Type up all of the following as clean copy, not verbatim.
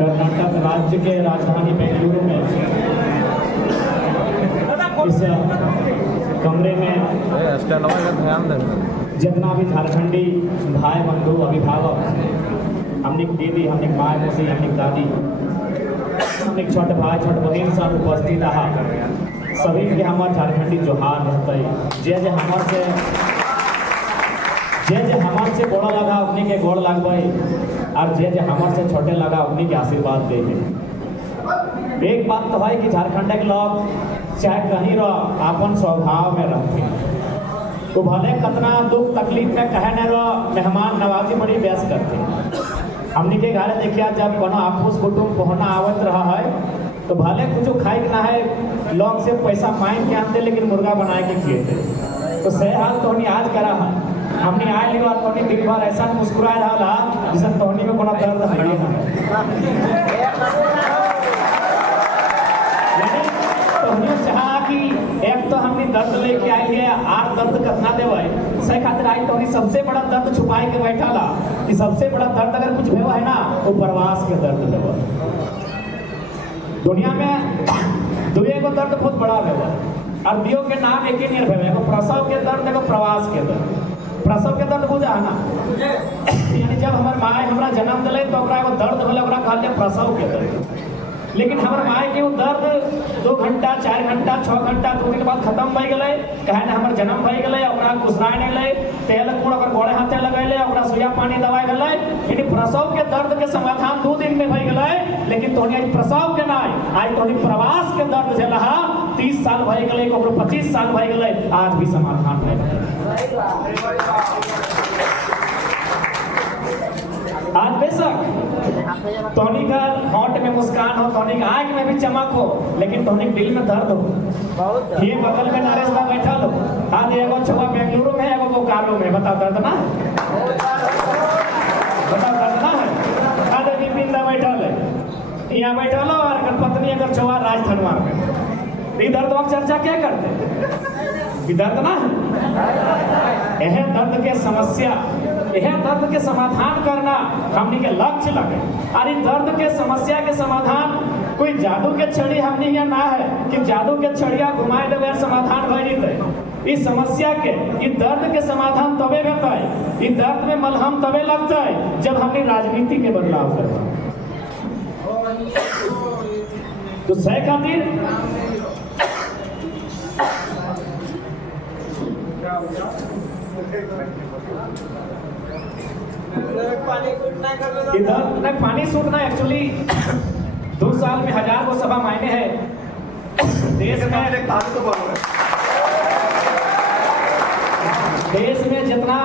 कर्नाटक राज्य के राजधानी बेंगलुरु में इस कमरे में जितना भी झारखंडी भाई बंधु अभिभावक, हमने दीदी, हमने माँ मौसी, हमने दादी, हमने छोटे भाई छोटे बहन सब उपस्थित रहा। सभी के हमारे झारखंडी जोहार रहते जे हमारे से बड़ा लगा उन्हीं के गोड़ लगबे और जे हमारे से छोटे लगा उन्हीं के आशीर्वाद दे। एक बात तो है कि झारखंड के लोग चाहे कहीं रह अपन स्वभाव में रहते, तो भले कितना दुख तकलीफ में कहे न रहो, मेहमान नवाजी बड़ी बेस करते। हमने के घर देखिए जब कोनो आपूस कुटुम्ब पहुना आवत रहा है तो भले कुछ खाए ना है, लोग से पैसा मांग के आते लेकिन मुर्गा बना के खिएते। तो सही हाल तो आज करा है, हमने आए ली और तोनी दिन भर ऐसा मुस्कुरा रहा जिसे तोनी में कोनो दर्द है ना। यानी तोनी चाहा कि एक तो हमने दर्द लेके आई है आर दर्द कितना देवे सही खातिर आई तोनी सबसे बड़ा दर्द छुपाए के बैठा ला कि सबसे बड़ा दर्द अगर कुछ भेवा है ना वो प्रवास के दर्द देवा। दुनिया में दुए को दर्द बहुत बड़ा भेवा और दियो के नाम एक ही नहीं भेवा, एगो प्रसव के दर्द एगो प्रवास के दर्द। प्रसव के दर्द बुझा ना, यानी जब हमारे माँ हमरा जन्म दिले तो ओकरा एगो दर्द भेले, ओकरा कहले प्रसव के दर्द। लेकिन हमारे माँ के वो दर्द 2 घंटा 4 घंटा 6 घंटा 2 दिन के बाद खत्म भई गए, कहे ना हमारे जन्म भई गए, ओकरा घुसराए नहीं ले, तेल कूड़ ओकर गोड़े हाथे लगैले, ओकरा सुइया पानी दवाई गले। यानी प्रसव के दर्द के समाधान 2 दिन में भई गए, लेकिन तोनी आज प्रसव के नहीं, आज तोनी प्रवास के दर्द झेला 30 साल भई गए, ओकरो 25 साल भई गए, आज भी समाधान नहीं। आज बेशक तोनी का होंठ में मुस्कान हो, तोनी का आंख में भी चमक हो, लेकिन तोनी दिल में दर्द हो। ये बगल में नरेश दा बैठा लो, आज एगो छुआ बेंगलुरु में, एगो बोकारो में, बताओ दर्द ना है? बताओ दर्द ना है? आज विपिन दा बैठा ले, यहाँ बैठा लो और अगर पत्नी अगर छुआ राजधनवा में, इधर तो चर्चा क्या करते? दर्द ना है? यह दर्द के समस्या, यह दर्द के समाधान करना हमनी के लक्ष्य लगे। अरे दर्द के समस्या के समाधान कोई जादू के छड़ी हमने यहाँ ना है कि जादू के छड़िया घुमाए देवे समाधान भई जते। इस समस्या के, इस दर्द के समाधान तबे होता है, इस दर्द में मलहम तबे लगता है जब हमने राजनीति में बदलाव करता। तो सही खातिर इधर पानी सूटना एक्चुअली 2 साल में 1000 को सभा मायने है। देश में जितना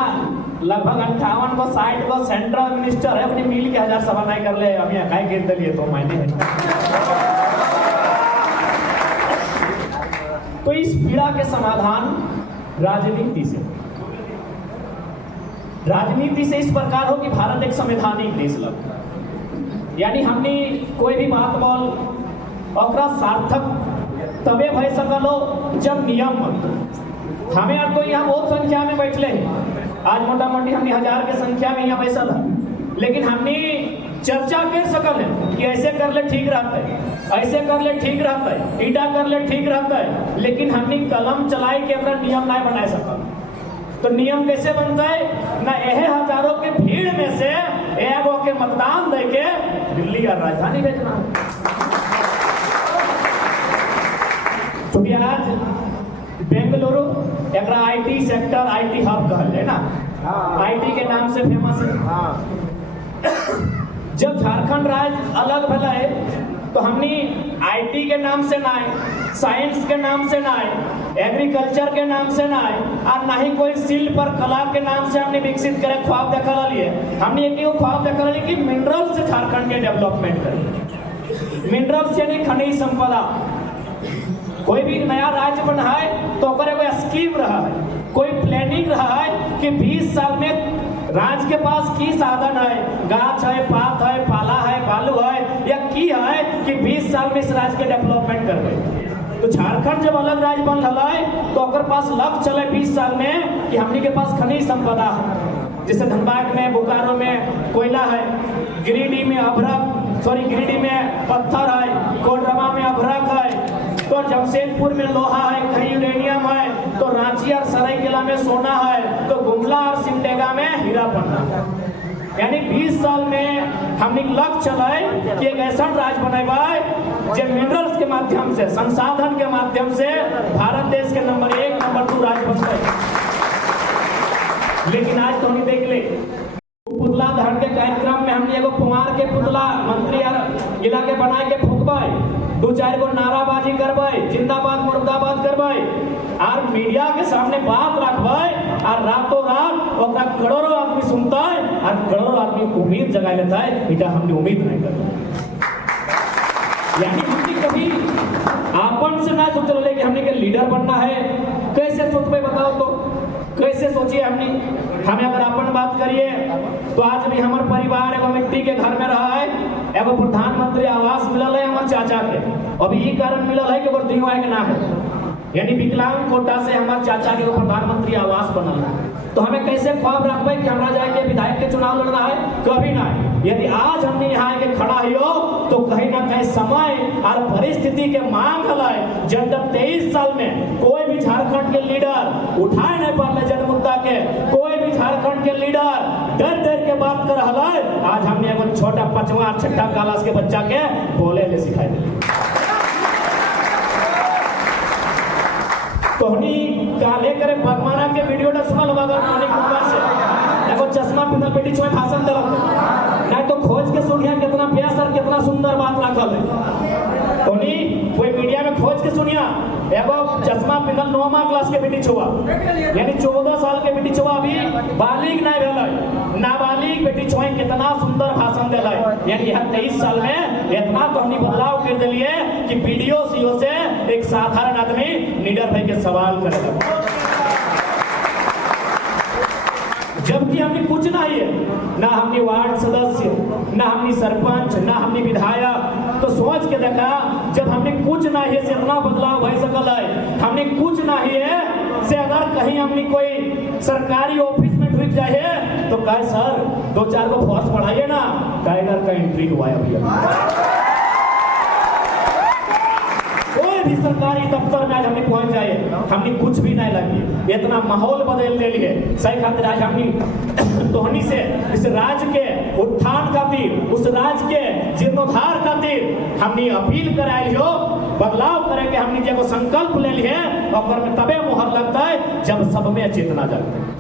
लगभग 58 को 60 को सेंट्रल मिनिस्टर है, अपनी मिल के 1000 सभा नहीं कर ले, हम यहाँ कहीं गिर दिए तो मायने है। तो इस पीड़ा के समाधान राजनीति से इस प्रकार हो कि भारत एक संवैधानिक देश लग, यानी हमने कोई भी बात बोल ओकरा सार्थक तबे भय सकल हो जब नियम बनते। हमें और कोई यहाँ बहुत संख्या में बैठले हैं, आज मोटा मोटी हमने 1000 के संख्या में यहाँ बैसल है, लेकिन हमने चर्चा कर सकल है कि ऐसे कर ले ठीक रहता है, ऐसे कर ले ठीक रहता है, ईटा कर ले ठीक रहता है, लेकिन हमने कलम चलाई के अपना नियम नहीं बना सकल। तो नियम कैसे बनता है ना? यह हजारों के भीड़ में से एगो के मतदान दे के दिल्ली और राजधानी भेजना। तो आज बेंगलुरु एक आईटी सेक्टर, आईटी हब कहल है ना, आईटी के नाम से फेमस है। जब झारखंड राज्य अलग भला है तो हमने आईटी के नाम से ना है, साइंस के नाम से ना है, एग्रीकल्चर के नाम से ना है, और ना ही कोई शिल्प और कला के नाम से हमने विकसित करे ख्वाब देखा लिए। हमने एक ख्वाब देखा लिए कि मिनरल से झारखंड के डेवलपमेंट करें। मिनरल्स यानी खनिज संपदा। कोई भी नया राज्य बना है तो कोई स्कीम रहा है, कोई प्लानिंग रहा है कि 20 साल में राज्य के पास की साधन है, गाछ है, पात है, पाला है, बालू है, या की है कि 20 साल में इस राज्य के डेवलपमेंट कर गए। तो झारखंड जब अलग राज्य बन रहा है तो ओकर पास लक्ष्य चले 20 साल में कि हमनी के पास खनिज संपदा है, जैसे धनबाद में, बोकारो में कोयला है, गिरिडीह में गिरिडीह में पत्थर है, कोडरमा में अभ्रक है, तो जमशेदपुर में लोहा है, कहीं यूरेनियम है, तो रांची और सरायकेला में सोना है, तो गुमला और सिमडेगा में हीरा पन्ना है। यानी 20 साल में हमने लक्ष्य चलाए कि एक ऐसा राज्य बनाए जो मिनरल्स के माध्यम से, संसाधन के माध्यम से भारत देश के नंबर 1 नंबर 2 राज्य बन गए। लेकिन आज तो नहीं देख ले, पुतला दहन के कार्यक्रम में हमने एगो कुमार के पुतला मंत्री यार गिला के बना के फूकबे, 2-4 गो नाराबाजी करबे, जिंदाबाद मुर्दाबाद करबे, और मीडिया के सामने बात रखबे, और रातों रात ओकरा करोड़ों आदमी सुनता है और करोड़ों आदमी उम्मीद जगा लेता है, इटा हमने उम्मीद नहीं करता। यानी हमने कभी आपन से ना सोच रहे कि हमने के लीडर बनना है। कैसे सोचबे बताओ तो, कैसे सोचिए हमने? हमें अगर अपन बात करिए तो आज भी हमारे परिवार एगो मिट्टी के घर में रहा है, एगो प्रधानमंत्री आवास मिलल है हमारे चाचा के, अभी ये कारण मिलल है कि वो दिनवा के नाम है, यानी विकलांग कोटा से हमारे चाचा के प्रधानमंत्री आवास बनल है। तो हमें कैसे ख्वाब रखबे कि हमरा जाके विधायक के चुनाव लड़ना है? कभी ना। यदि आज हमने यहाँ के खड़ा हो तो कहीं ना कहीं समय और परिस्थिति के मांग है। जब 23 साल में कोई भी झारखंड के लीडर उठाए नहीं पाले जन मुद्दा के, कोई भी झारखंड के लीडर डर डर के बात कर रहा है, आज हमने एगो छोटा 5वां 6ठा क्लास के बच्चा के बोले ले सिखाई दिली। तोहनी काले करे भगवाना के वीडियो ना सुनल बागा मानिक कुमार से एगो चश्मा पिनल बेटी छोय भाषण देलक, नहीं तो खोज के सुनिया कितना प्यास और कितना सुंदर बात रखल है। तोहनी कोई मीडिया में खोज के सुनिया एगो चश्मा पिनल 9वां क्लास के बेटी छुआ, यानी 14 साल के बेटी छुआ, अभी बालिग नहीं भेल, नाबालिग बेटी छोय कितना सुंदर भाषण देल, यानी 23 साल में इतना तो हमने बदलाव कर दिलिए कि वीडियो सीओ से एक साधारण आदमी निडर भाई के सवाल करे लगा। जबकि हमने कुछ नहीं है, ना हमने वार्ड सदस्य, ना हमने सरपंच, ना हमने विधायक। तो सोच के देखा, जब हमने कुछ नहीं है से इतना बदलाव हो सकल है। हमने कुछ नहीं है से अगर कहीं हमने कोई सरकारी ऑफिस में ढुक जाए तो कहे सर 2-4 को फोर्स बढ़ाइए ना, टाइगर का एंट्री हुआ है अभी। कोई भी सरकारी दफ्तर में आज हमने पहुंच जाए, हमने कुछ भी नहीं लगी, इतना माहौल बदल दे लिए। सही खातिर आज हमने तोहनी से इस राज्य के उत्थान खातिर, उस राज्य के जीर्णोद्धार खातिर हमने अपील कराई हो, बदलाव करे के हमने जब संकल्प ले लिए और में तबे मुहर लगता है जब सब में चेतना जगता है।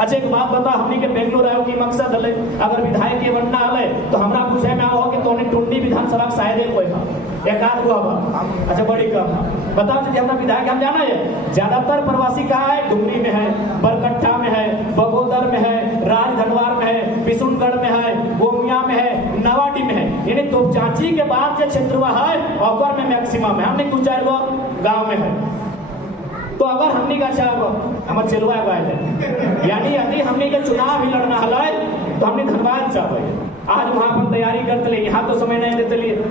अच्छा एक बात बता, हमनी के बेंगलुरु आयो की मकसद हले, अगर विधायक के बनना हले तो हमरा पूछे में आओ कि तोने टुंडी विधानसभा शायद कोई हां एक आध गो बा, अच्छा बड़ी कम बताओ जी। हमरा विधायक हम जाना है ज्यादातर प्रवासी कहाँ है? डुमरी में है, बरकट्ठा में है, बगोदर में है, राजधनवार में है, बिशुनगढ़ में है, गोमिया में है, नवाडी में है, यानी तो चाची के बाद जो क्षेत्रवा है ओकर में मैक्सिमम है। हमने 2-4 गो गाँव में है। तो अगर हमने का चाहो हमारे चलवा गए थे, यानी यदि हमने के चुनाव ही लड़ना हलाय तो हमने धनबाद चाहे आज वहाँ पर तैयारी करते लिए, यहाँ तो समय नहीं देते लिए,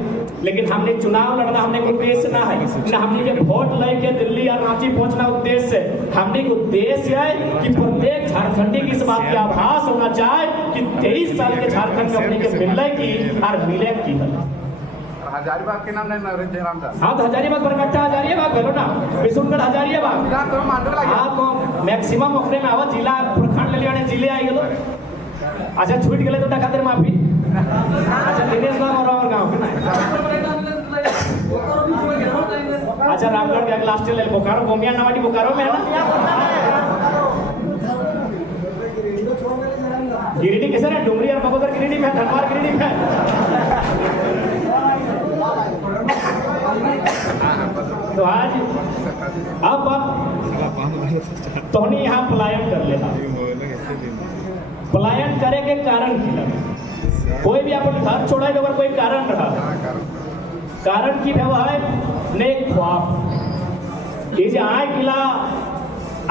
लेकिन हमने चुनाव लड़ना हमने को उद्देश्य ना है, ना हमने के वोट लेके दिल्ली और रांची पहुंचना उद्देश्य है। हमने को उद्देश्य है कि प्रत्येक झारखंडी की इस बात की आभास होना चाहे कि 23 साल के झारखंड में अपने के मिलने की और मिले की हजारीबाग के नाम नहीं ना जयराम दास। हाँ तो हजारीबाग बरकट्ठा हजारीबाग भेलो ना, बिशुनगढ़ हजारीबाग। हाँ तो मैक्सिमम ओकरे में आवा जिला प्रखंड ले लिया जिले आई गेलो। अच्छा छूट गए तो खातिर माफी। अच्छा दिनेश गांव और गांव के ना। अच्छा रामगढ़ के लास्ट ले बोकारो, गोमिया नवाडी बोकारो में है ना। गिरिडीह कैसे ना, डुमरी और बगोदर गिरिडीह में, धनबाद गिरिडीह में। तो आज अब तोहनी यहाँ पलायन कर लेना। पलायन करे के कारण की कोई भी अपन घर छोड़े तो अगर कोई कारण रहा, कारण की है ने ख्वाब ये आए किला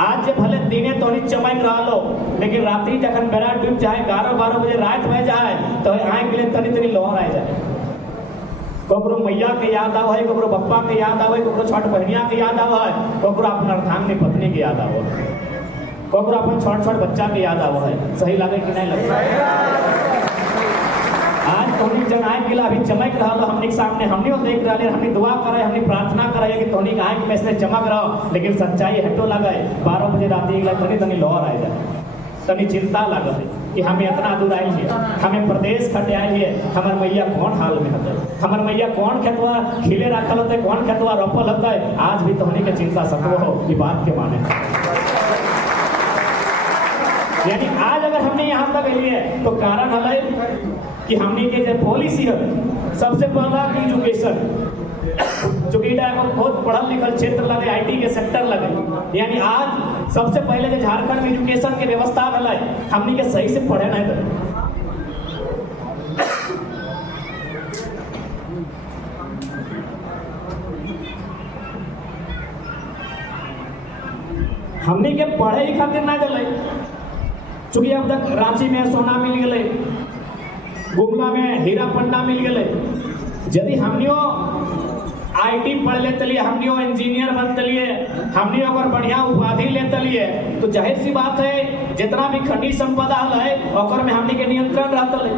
आज जब भले दिने तोहनी चमक रहा लो, लेकिन रात्रि जखन बेरा डूब जाए 11-12 बजे रात में जाए तो आए के लिए तनी तनी लोहर आ जाए। ककरो मैया के याद आवा है, ककरो बप्पा के याद आवा है, ककरो छठ बहनिया के याद आवा है, ककरो अपन अर्धांगिनी पत्नी के याद आवा है, ककरो अपन छोट छोट बच्चा के याद आवा है। सही लगे कि नहीं लगे? आज तोहनी जनाए के अभी चमक रहा हमने के सामने, हमने देख रहा है, हमने दुआ करे, हमने प्रार्थना करे कि तोहनी के आँख में से चमक रहा, लेकिन सच्चाई हटो लगा है 12 बजे रात तनी तनी लौर आए जाए, तनी चिंता लगा है कि हमें इतना दूर आई है, हमें प्रदेश खटे आई है, हमार मैया कौन हाल में होता है, हमार मैया कौन खेतवा खिले रखल होता है, कौन खेतवा रोपल होता है। आज भी तोहनी के चिंता सको हो ये बात के माने। यानी आज अगर हमने यहाँ तक लिए तो कारण है कि हमने के जो पॉलिसी है, सबसे पहला की एजुकेशन, चूंकि बहुत पढ़ल लिखल क्षेत्र लगे, आईटी के सेक्टर लगे, यानी आज सबसे पहले जो झारखंड में एजुकेशन के व्यवस्था भला हमने के सही से पढ़े नहीं थे। हमने के पढ़े ही खातिर ना दिले, चूंकि अब तक रांची में सोना मिल गए, गुमला में हीरा पन्ना मिल गए, यदि हमनियो आईटी पढ़ लेते लिए, हमनियो इंजीनियर बनते लिए, हमने अगर बढ़िया उपाधि लेते लिए, तो जाहिर सी बात है जितना भी खनिज संपदा है और में हमने के नियंत्रण रहता है।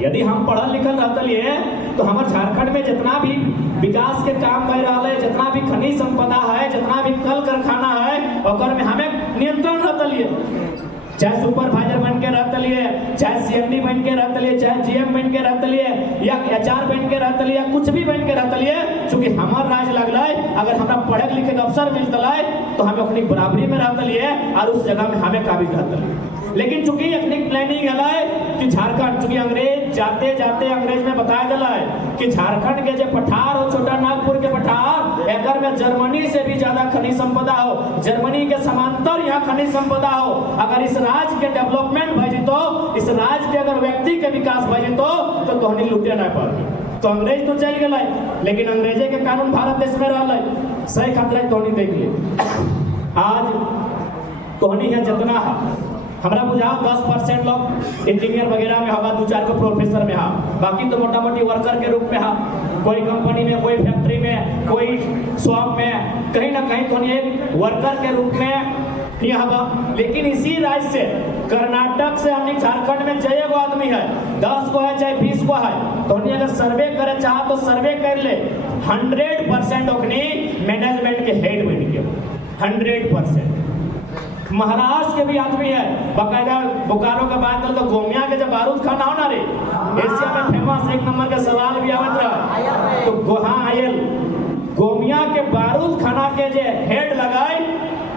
यदि हम पढ़ल लिखल रहते लिए तो हमारे झारखंड में जितना भी विकास के काम कर रहा है, जितना भी खनिज संपदा है, जितना भी कल कारखाना है और में हमें नियंत्रण रहता लिए, चाहे सुपरवाइजर बन के रहते लिए, चाहे सीएमडी बन के रहते लिए, चाहे जीएम बन के रहते लिए, या एचआर बन के रहते लिए, कुछ भी बन के रहते लिए, चूंकि हमार राज लगला है, अगर हमारा पढ़े लिखे अवसर मिलता है तो हमें अपनी बराबरी में रहते लिए और उस जगह में हमें काबिल रहते लिए। लेकिन चूंकि अपनी प्लानिंग है कि झारखंड, चूंकि अंग्रेज जाते जाते अंग्रेज में बताया गया है कि झारखंड के जो पठार हो, छोटा नागपुर के पठार, एकर में जर्मनी से भी ज्यादा खनिज संपदा हो, जर्मनी के समांतर यहाँ खनिज संपदा हो। अगर इस राज्य के डेवलपमेंट भजी तो, इस राज्य के अगर व्यक्ति के विकास भजी तो तोहनी लुटे ना पाती। तो अंग्रेज तो चल गए, लेकिन अंग्रेजे के कानून भारत देश में रहा है, सही खतरा तोहनी देख ले। आज तोहनी है जितना है हमारा बुझाओ 10% लोग इंजीनियर वगैरह में होगा, 2-4 को प्रोफेसर में हा, बाकी तो मोटा मोटी वर्कर के रूप में हा, कोई कंपनी में, कोई फैक्ट्री में, कोई शॉप में, कहीं ना कहीं तो एक वर्कर के रूप में यहाँ। लेकिन इसी राज्य से कर्नाटक से हमने झारखंड में चाहे गो आदमी है, 10 को है चाहे 20 को है, तो अगर सर्वे करे चाह तो सर्वे कर ले, 100% अपनी मैनेजमेंट के हेड बन गए, 100%। महाराष्ट्र के भी आदमी है, बाकायदा बोकारो का बात तो गोमिया के जब बारूद खाना हो ना रे, एशिया में फेमस 1 नंबर का सवाल भी आवत रहा, तो गोहा आयल गोमिया के बारूद खाना के जे हेड लगाए,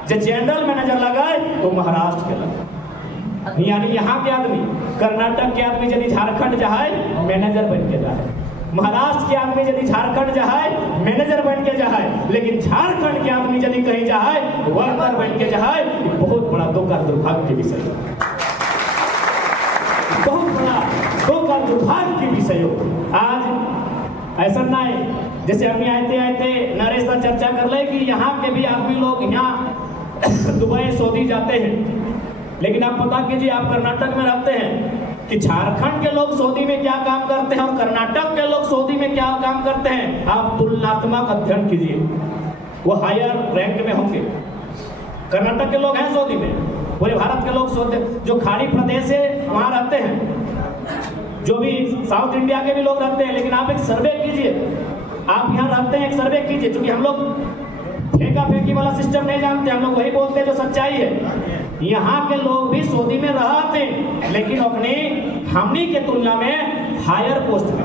जो जनरल मैनेजर लगाए, वो महाराष्ट्र के लगा। यानी यहाँ के आदमी, कर्नाटक के आदमी यदि झारखंड जाए मैनेजर बन के जाए, महाराष्ट्र के आदमी यदि झारखंड जाए मैनेजर बन के जाए, लेकिन झारखंड के आदमी यदि कहीं जाए वर्कर बन के जाए, बहुत बड़ा दुर्भाग्य के विषय, बहुत बड़ा दुर्भाग्य के विषय हो। आज ऐसा ना है जैसे अभी आते नरेश का चर्चा कर ले कि यहाँ के भी आदमी लोग यहाँ दुबई सऊदी जाते हैं, लेकिन आप पता कीजिए, आप कर्नाटक में रहते हैं कि झारखंड के लोग सऊदी में क्या काम करते हैं और कर्नाटक के लोग सऊदी में क्या काम करते हैं, आप तुलनात्मक अध्ययन कीजिए, वो हायर रैंक में होंगे। कर्नाटक के लोग हैं सऊदी में, पूरे भारत के लोग सऊदी, जो खाड़ी प्रदेश है वहाँ रहते हैं, जो भी साउथ इंडिया के भी लोग रहते हैं। लेकिन आप एक सर्वे कीजिए, आप यहाँ रहते हैं, एक सर्वे कीजिए, क्योंकि हम लोग फेंका फेंकी वाला सिस्टम नहीं जानते, हम लोग वही बोलते हैं जो सच्चाई है। यहाँ के लोग भी सऊदी में रहते, लेकिन अपने हमनी के तुलना में हायर पोस्ट में,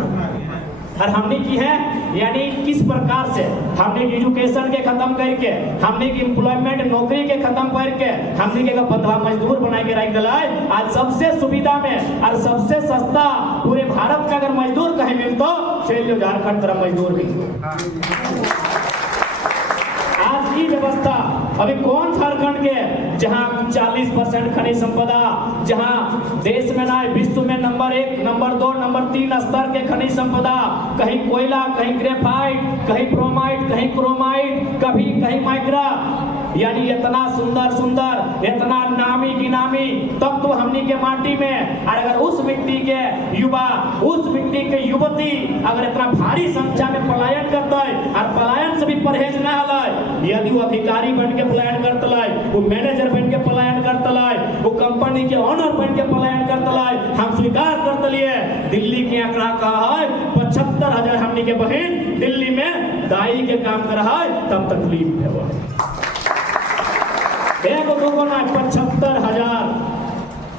और हमने की है, यानी किस प्रकार से हमने एजुकेशन के खत्म करके, हमने की एम्प्लॉयमेंट नौकरी के खत्म करके, हमने के बंधवा मजदूर बना के रख दिला है। आज सबसे सुविधा में और सबसे सस्ता पूरे भारत का अगर मजदूर कहीं मिल तो चल लो झारखंड तरफ मजदूर भी। आज की व्यवस्था अभी कौन झारखंड के जहां 40% खनिज संपदा, जहां देश में ना विश्व में नंबर 1, नंबर 2, नंबर 3 स्तर के खनिज संपदा, कहीं कोयला, कहीं ग्रेफाइट, कहीं ब्रोमाइट, कहीं क्रोमाइट, कहीं माइक्रा, यानी इतना सुंदर सुंदर, इतना नामी गिनामी तत्व हमनी के माटी में। और अगर उस मिट्टी के युवा, उस मिट्टी के युवती अगर इतना भारी संख्या में पलायन करते और पलायन से भी परहेज न हल, यदि वो अधिकारी बन के पलायन करते, वो मैनेजर बन के पलायन करते, वो कंपनी के ऑनर बन के पलायन करते, हम स्वीकार करते लिए दिल्ली के आंकड़ा कहा है 75,000 हमनी के बहन दिल्ली में दाई के काम कर रहा है, तब तकलीफ है। वो एगो दूगो ना 75,000।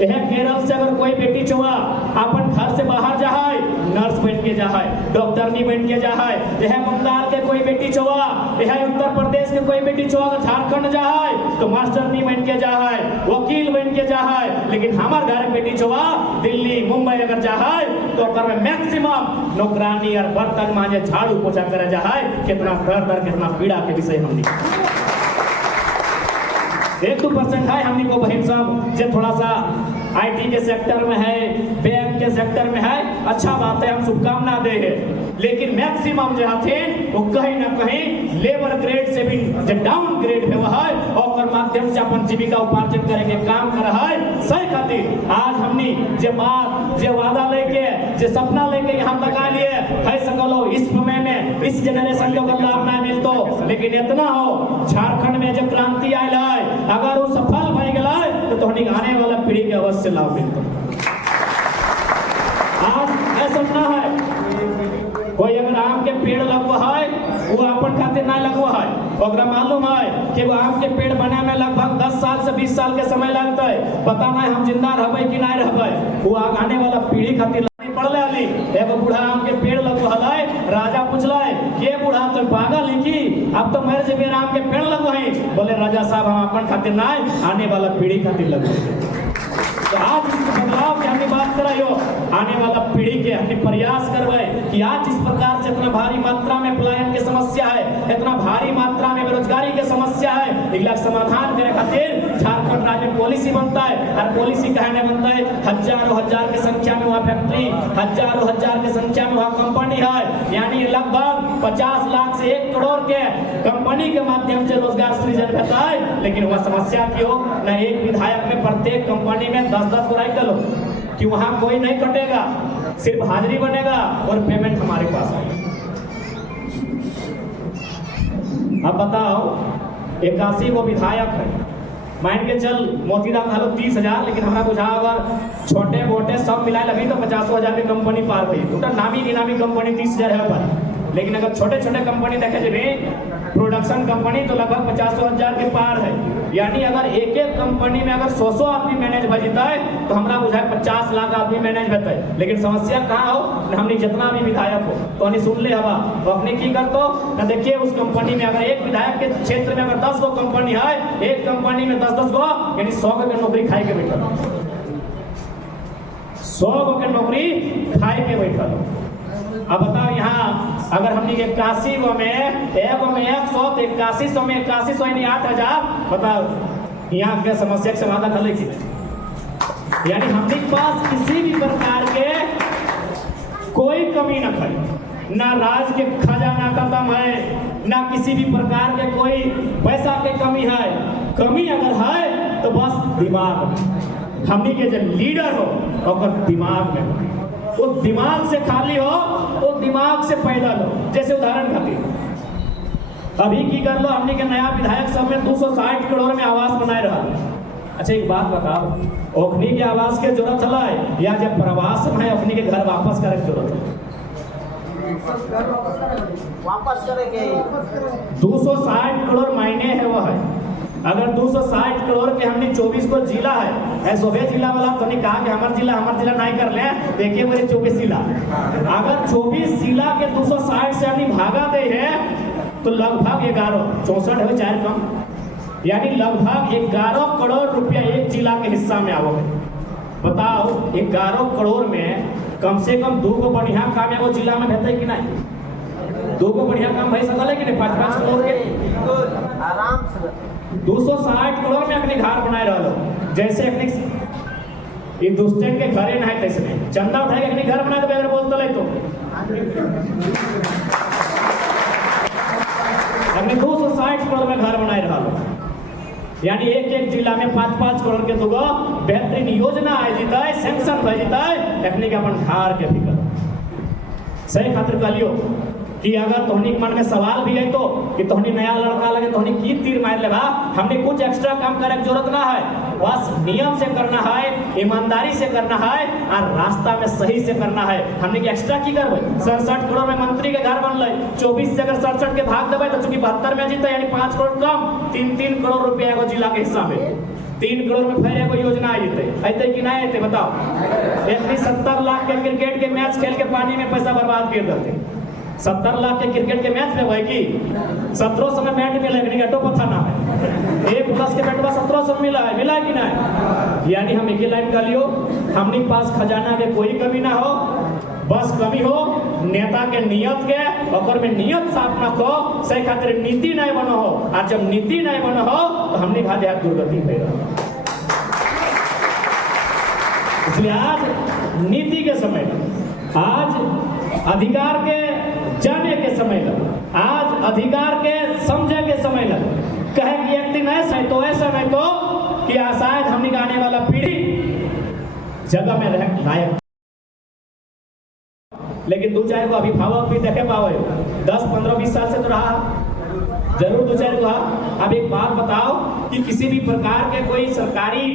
यह केरल से अगर कोई बेटी चुआ अपन घर से बाहर जाए, नर्स बन के जाए, डॉक्टरनी बन के जाए, यह बंगाल के कोई बेटी चुआ, यह उत्तर प्रदेश के कोई बेटी चुआ अगर झारखंड जाए तो मास्टरनी बन के जाए, वकील बन के जाए। लेकिन हमारे घर बेटी चुआ दिल्ली मुंबई अगर जाए तो अगर मैक्सिमम नौकरानी और बर्तन मांजे, झाड़ू पोछा करे जाए। कितना दर्द, कितना पीड़ा के विषय हमने 1-2% है हमनी को बहन सब जो थोड़ा सा आईटी के सेक्टर में है, बैंक के सेक्टर में है, अच्छा बात है, हम शुभकामना दे है। लेकिन मैक्सिमम जो थे वो कहीं ना कहीं लेबर ग्रेड से भी जो डाउन ग्रेड है वह है, और माध्यम से अपन जीविका उपार्जन करेंगे काम कर रहा है। सही खातिर आज हमनी जो बात, जो वादा लेके, जो सपना लेके यहाँ तक आ लिए है सकलो इस समय में, इस जनरेशन को लाभ ना मिलतो, लेकिन इतना हो झारखंड में जो क्रांति आयल है, अगर वो सफल बन गए तो आने वाला पीढ़ी के अवश्य लाभ मिलता। आज ऐसा ना है कोई अगर आम के पेड़ लगवा है वो अपन खातिर ना लगवा है, अगर मालूम है कि वो आम के पेड़ बने में लगभग 10 साल से 20 साल के समय लगता है, पता नहीं हम जिंदा रहबे कि नहीं रहबे, वो आने वाला पीढ़ी खातिर पढ़ले हली। एगो बूढ़ा आम के पेड़ लगवा है, राजा पूछला के बूढ़ा तो पागल है कि अब तो मर जेबे आम के पेड़ लगवाई, बोले राजा साहब हम अपन खातिर ना, आने वाला पीढ़ी खातिर लगवाई। तो आज इस बदलाव की हमने बात कराई हो, आने वाला पीढ़ी के हमने प्रयास करवाए कि आज इस प्रकार से इतना भारी मात्रा में पलायन की समस्या है, इतना भारी मात्रा में बेरोजगारी की समस्या है, इला समाधान करे खातिर झारखंड राज्य में पॉलिसी बनता है। और पॉलिसी कहने बनता है हजारों हजार की संख्या में वहाँ फैक्ट्री, हजारों हजार की संख्या में वहाँ कंपनी है, यानी लगभग 50 लाख से 1 करोड़ के कंपनी के माध्यम से रोजगार सृजन होता है। लेकिन वह समस्या क्यों न एक विधायक में प्रत्येक कंपनी में 10-10 को राइट लो कि वहां कोई नहीं कटेगा, सिर्फ हाजिरी बनेगा और पेमेंट हमारे पास आएगी। अब बताओ 81 वो विधायक है, मान के चल मोतीराम धालो 30,000, लेकिन हमारा बुझा अगर छोटे मोटे सब मिला लगी तो 50,000 की कंपनी पार गई, तो नामी गिनामी कंपनी 30,000 है पर। लेकिन अगर छोटे छोटे कंपनी देखे जब प्रोडक्शन कंपनी तो लगभग 50,000 के पार है, यानी अगर एक एक कंपनी में अगर 100 आदमी मैनेज बजता है तो हमारा बुझाए 50 लाख आदमी मैनेज होता है। लेकिन समस्या कहाँ हो, हमने जितना भी विधायक हो तो हमने सुन ले हवा तो अपने की कर दो ना, देखिए उस कंपनी में अगर एक विधायक के क्षेत्र में अगर 10 गो कंपनी है, एक कंपनी में 10-10 गो यानी 100 गो के नौकरी खाए के बैठल, 100 गो के नौकरी खाए के बैठल। अब बताओ यहाँ अगर हमने 81 गो में 100 में 8100 में 8100 यानी 8,000, बताओ यहाँ के समस्या के समाधान कर लेगी। यानी हमने पास किसी भी प्रकार के कोई कमी न है, ना राज के खजाना खत्म है, ना किसी भी प्रकार के कोई पैसा के कमी है। कमी अगर है तो बस दिमाग, हमने के जो लीडर हो अगर दिमाग में, वो दिमाग से खाली हो, वो दिमाग से पैदल हो। जैसे उदाहरण खातिर अभी की कर लो, हमने के नया विधायक सब में 260 करोड़ में आवास बनाए रहा। अच्छा एक बात बताओ, ओखनी के आवास के जरूरत है या जब प्रवास में ओखनी के घर वापस करे जरूरत है? वापस करेंगे 260 करोड़ महीने है वह है। अगर 260 करोड़ के हमने 24 को जिला है, सोबे जिला वाला तो नहीं कहा कि हमारे जिला नहीं कर ले, देखिए मेरे 24 जिला, अगर 24 जिला के 260 से हमने भागा दे है तो लगभग 11 64 है 4 कम, यानी लगभग 11 करोड़ रुपया एक जिला के हिस्सा में आओगे। बताओ 11 करोड़ में कम से कम 2 गो बढ़िया काम एगो जिला में भेजते कि नहीं? 2 गो बढ़िया काम भाई सकल है कि नहीं? 5-5 करोड़ के आराम से 260 करोड़ में अपने घर बनाए रहो। जैसे अपने ये दुष्टन के घरे ना है तैसे चंदा उठाए अपने घर बनाए तो अगर बोलता ले तो अपने 260 करोड़ में घर बनाए रहो। यानी एक एक जिला में 5-5 करोड़ के दुगो बेहतरीन योजना आ जीता है, सैंक्शन हो जीता है, अपने के अपन घर के फिकर सही खातिर कलियो कि अगर तोहनी के मन में सवाल भी है तो कि तोहनी नया लड़का लगे तोहनी की तीर मार लेगा, हमने कुछ एक्स्ट्रा काम करे की जरूरत ना है, बस नियम से करना है, ईमानदारी से करना है और रास्ता में सही से करना है। हमने की एक्स्ट्रा की करबे 67 करोड़ में मंत्री के घर बनल 24 से अगर 67 के भाग देवे तो चूंकि 72 में जीते यानी 5 करोड़ कम 3-3 करोड़ रुपया एगो जिला के हिस्सा में 3 करोड़ में फिर एगो योजना आई अते कि नहीं अते बताओ। एक 70 लाख के क्रिकेट के मैच खेल के पानी में पैसा बर्बाद कर देते। 70 लाख के क्रिकेट के मैच में भाई की 1700 में बैट मिले कि अटो पता ना है, एक प्लस के बैट में 1700 मिला है कि नहीं। यानी हम एक ही लाइन का लियो, हमने पास खजाना के कोई कमी ना हो, बस कमी हो नेता के नियत के और में नियत साफ ना हो, सही खातिर नीति नहीं बनो हो, और जब नीति नहीं बनो हो तो हमने कहा देहात दुर्गति हो रहा। इसलिए आज नीति के समय, आज अधिकार के जाने के समय लगे, आज अधिकार के समझे के समय लगे। कहे कि एक दिन ऐसा है तो ऐसा नहीं तो कि शायद हमने आने वाला पीढ़ी जगह में रह लायक, लेकिन 2-4 को अभिभावक भी देखे पाओ 10-15-20 साल से तो रहा जरूर 2-4 रहा। अब एक बात बताओ कि किसी भी प्रकार के कोई सरकारी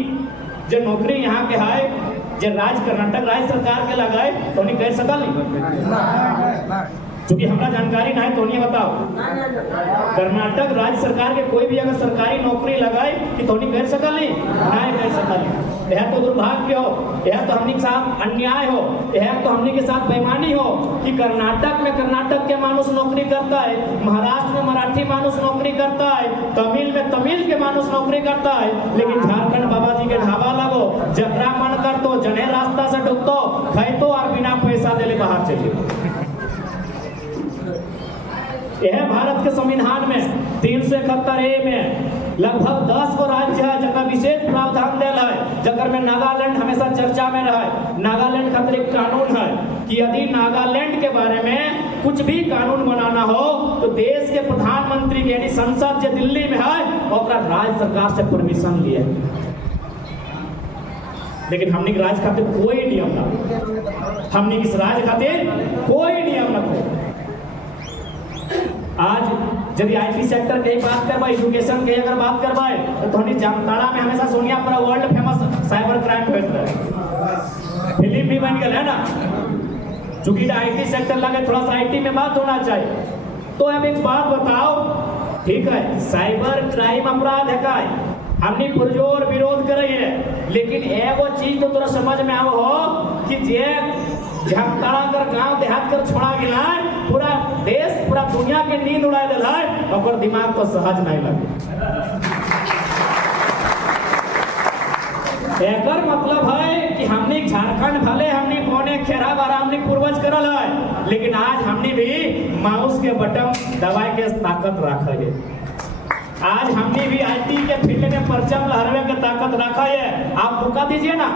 जो नौकरी यहाँ के है जो कर्नाटक राज्य सरकार के लगाए तो नहीं कर सकल क्योंकि हमारा जानकारी ना है तो नहीं बताओ। कर्नाटक राज्य सरकार के कोई भी अगर सरकारी नौकरी लगाए कि तो नहीं कर सकल नहीं कर सकल। यह तो दुर्भाग्य हो, यह तो हमने के साथ अन्याय हो, यह तो हमने के साथ बेईमानी हो कि कर्नाटक में कर्नाटक के मानुष नौकरी करता है, महाराष्ट्र में मराठी मानुष नौकरी करता है, तमिल में तमिल के मानुष नौकरी करता है, लेकिन झारखंड बाबा जी के ढाबा लगो जकरा मन कर तो जने रास्ता से डूबतो खाई तो और बिना पैसा देले बाहर चले। यह भारत के संविधान में 371A में लगभग 10 को राज्य है जगह विशेष प्रावधान दिया है, जगह में नागालैंड हमेशा चर्चा में रहा है। नागालैंड खातिर एक कानून है कि यदि नागालैंड के बारे में कुछ भी कानून बनाना हो तो देश के प्रधानमंत्री के यानी संसद जो दिल्ली में है और राज्य सरकार से परमिशन लिए। लेकिन हमने की राज्य खातिर कोई नियम ना, हमने किस राज्य खातिर कोई नियम ना। आज यदि आईटी सेक्टर की बात करवाए, एजुकेशन की अगर बात करवाए तो थोड़ी जामताड़ा में हमेशा सोनिया पर वर्ल्ड फेमस साइबर क्राइम हुए थे, फिल्म भी बन गया है ना। चूंकि आईटी सेक्टर लगे थोड़ा सा आईटी में बात होना चाहिए। तो अब एक बात बताओ, ठीक है साइबर क्राइम अपराध है का हमने पुरजोर विरोध करे है, लेकिन एगो चीज तो तोरा समझ में आव हो कि जे झमताड़ा कर गांव देहात कर छोड़ा गया पूरा देश पूरा दुनिया के नींद उड़ा दिल है और दिमाग तो सहज नहीं लगे। एकर मतलब है कि हमने झारखंड भले हमने पौने खेरा बारा हमने पूर्वज करल है, लेकिन आज हमने भी माउस के बटन दबाए के ताकत रखा है। आज हमने भी आईटी के फील्ड में परचम लहराने की ताकत रखा है। आप मौका दीजिए ना,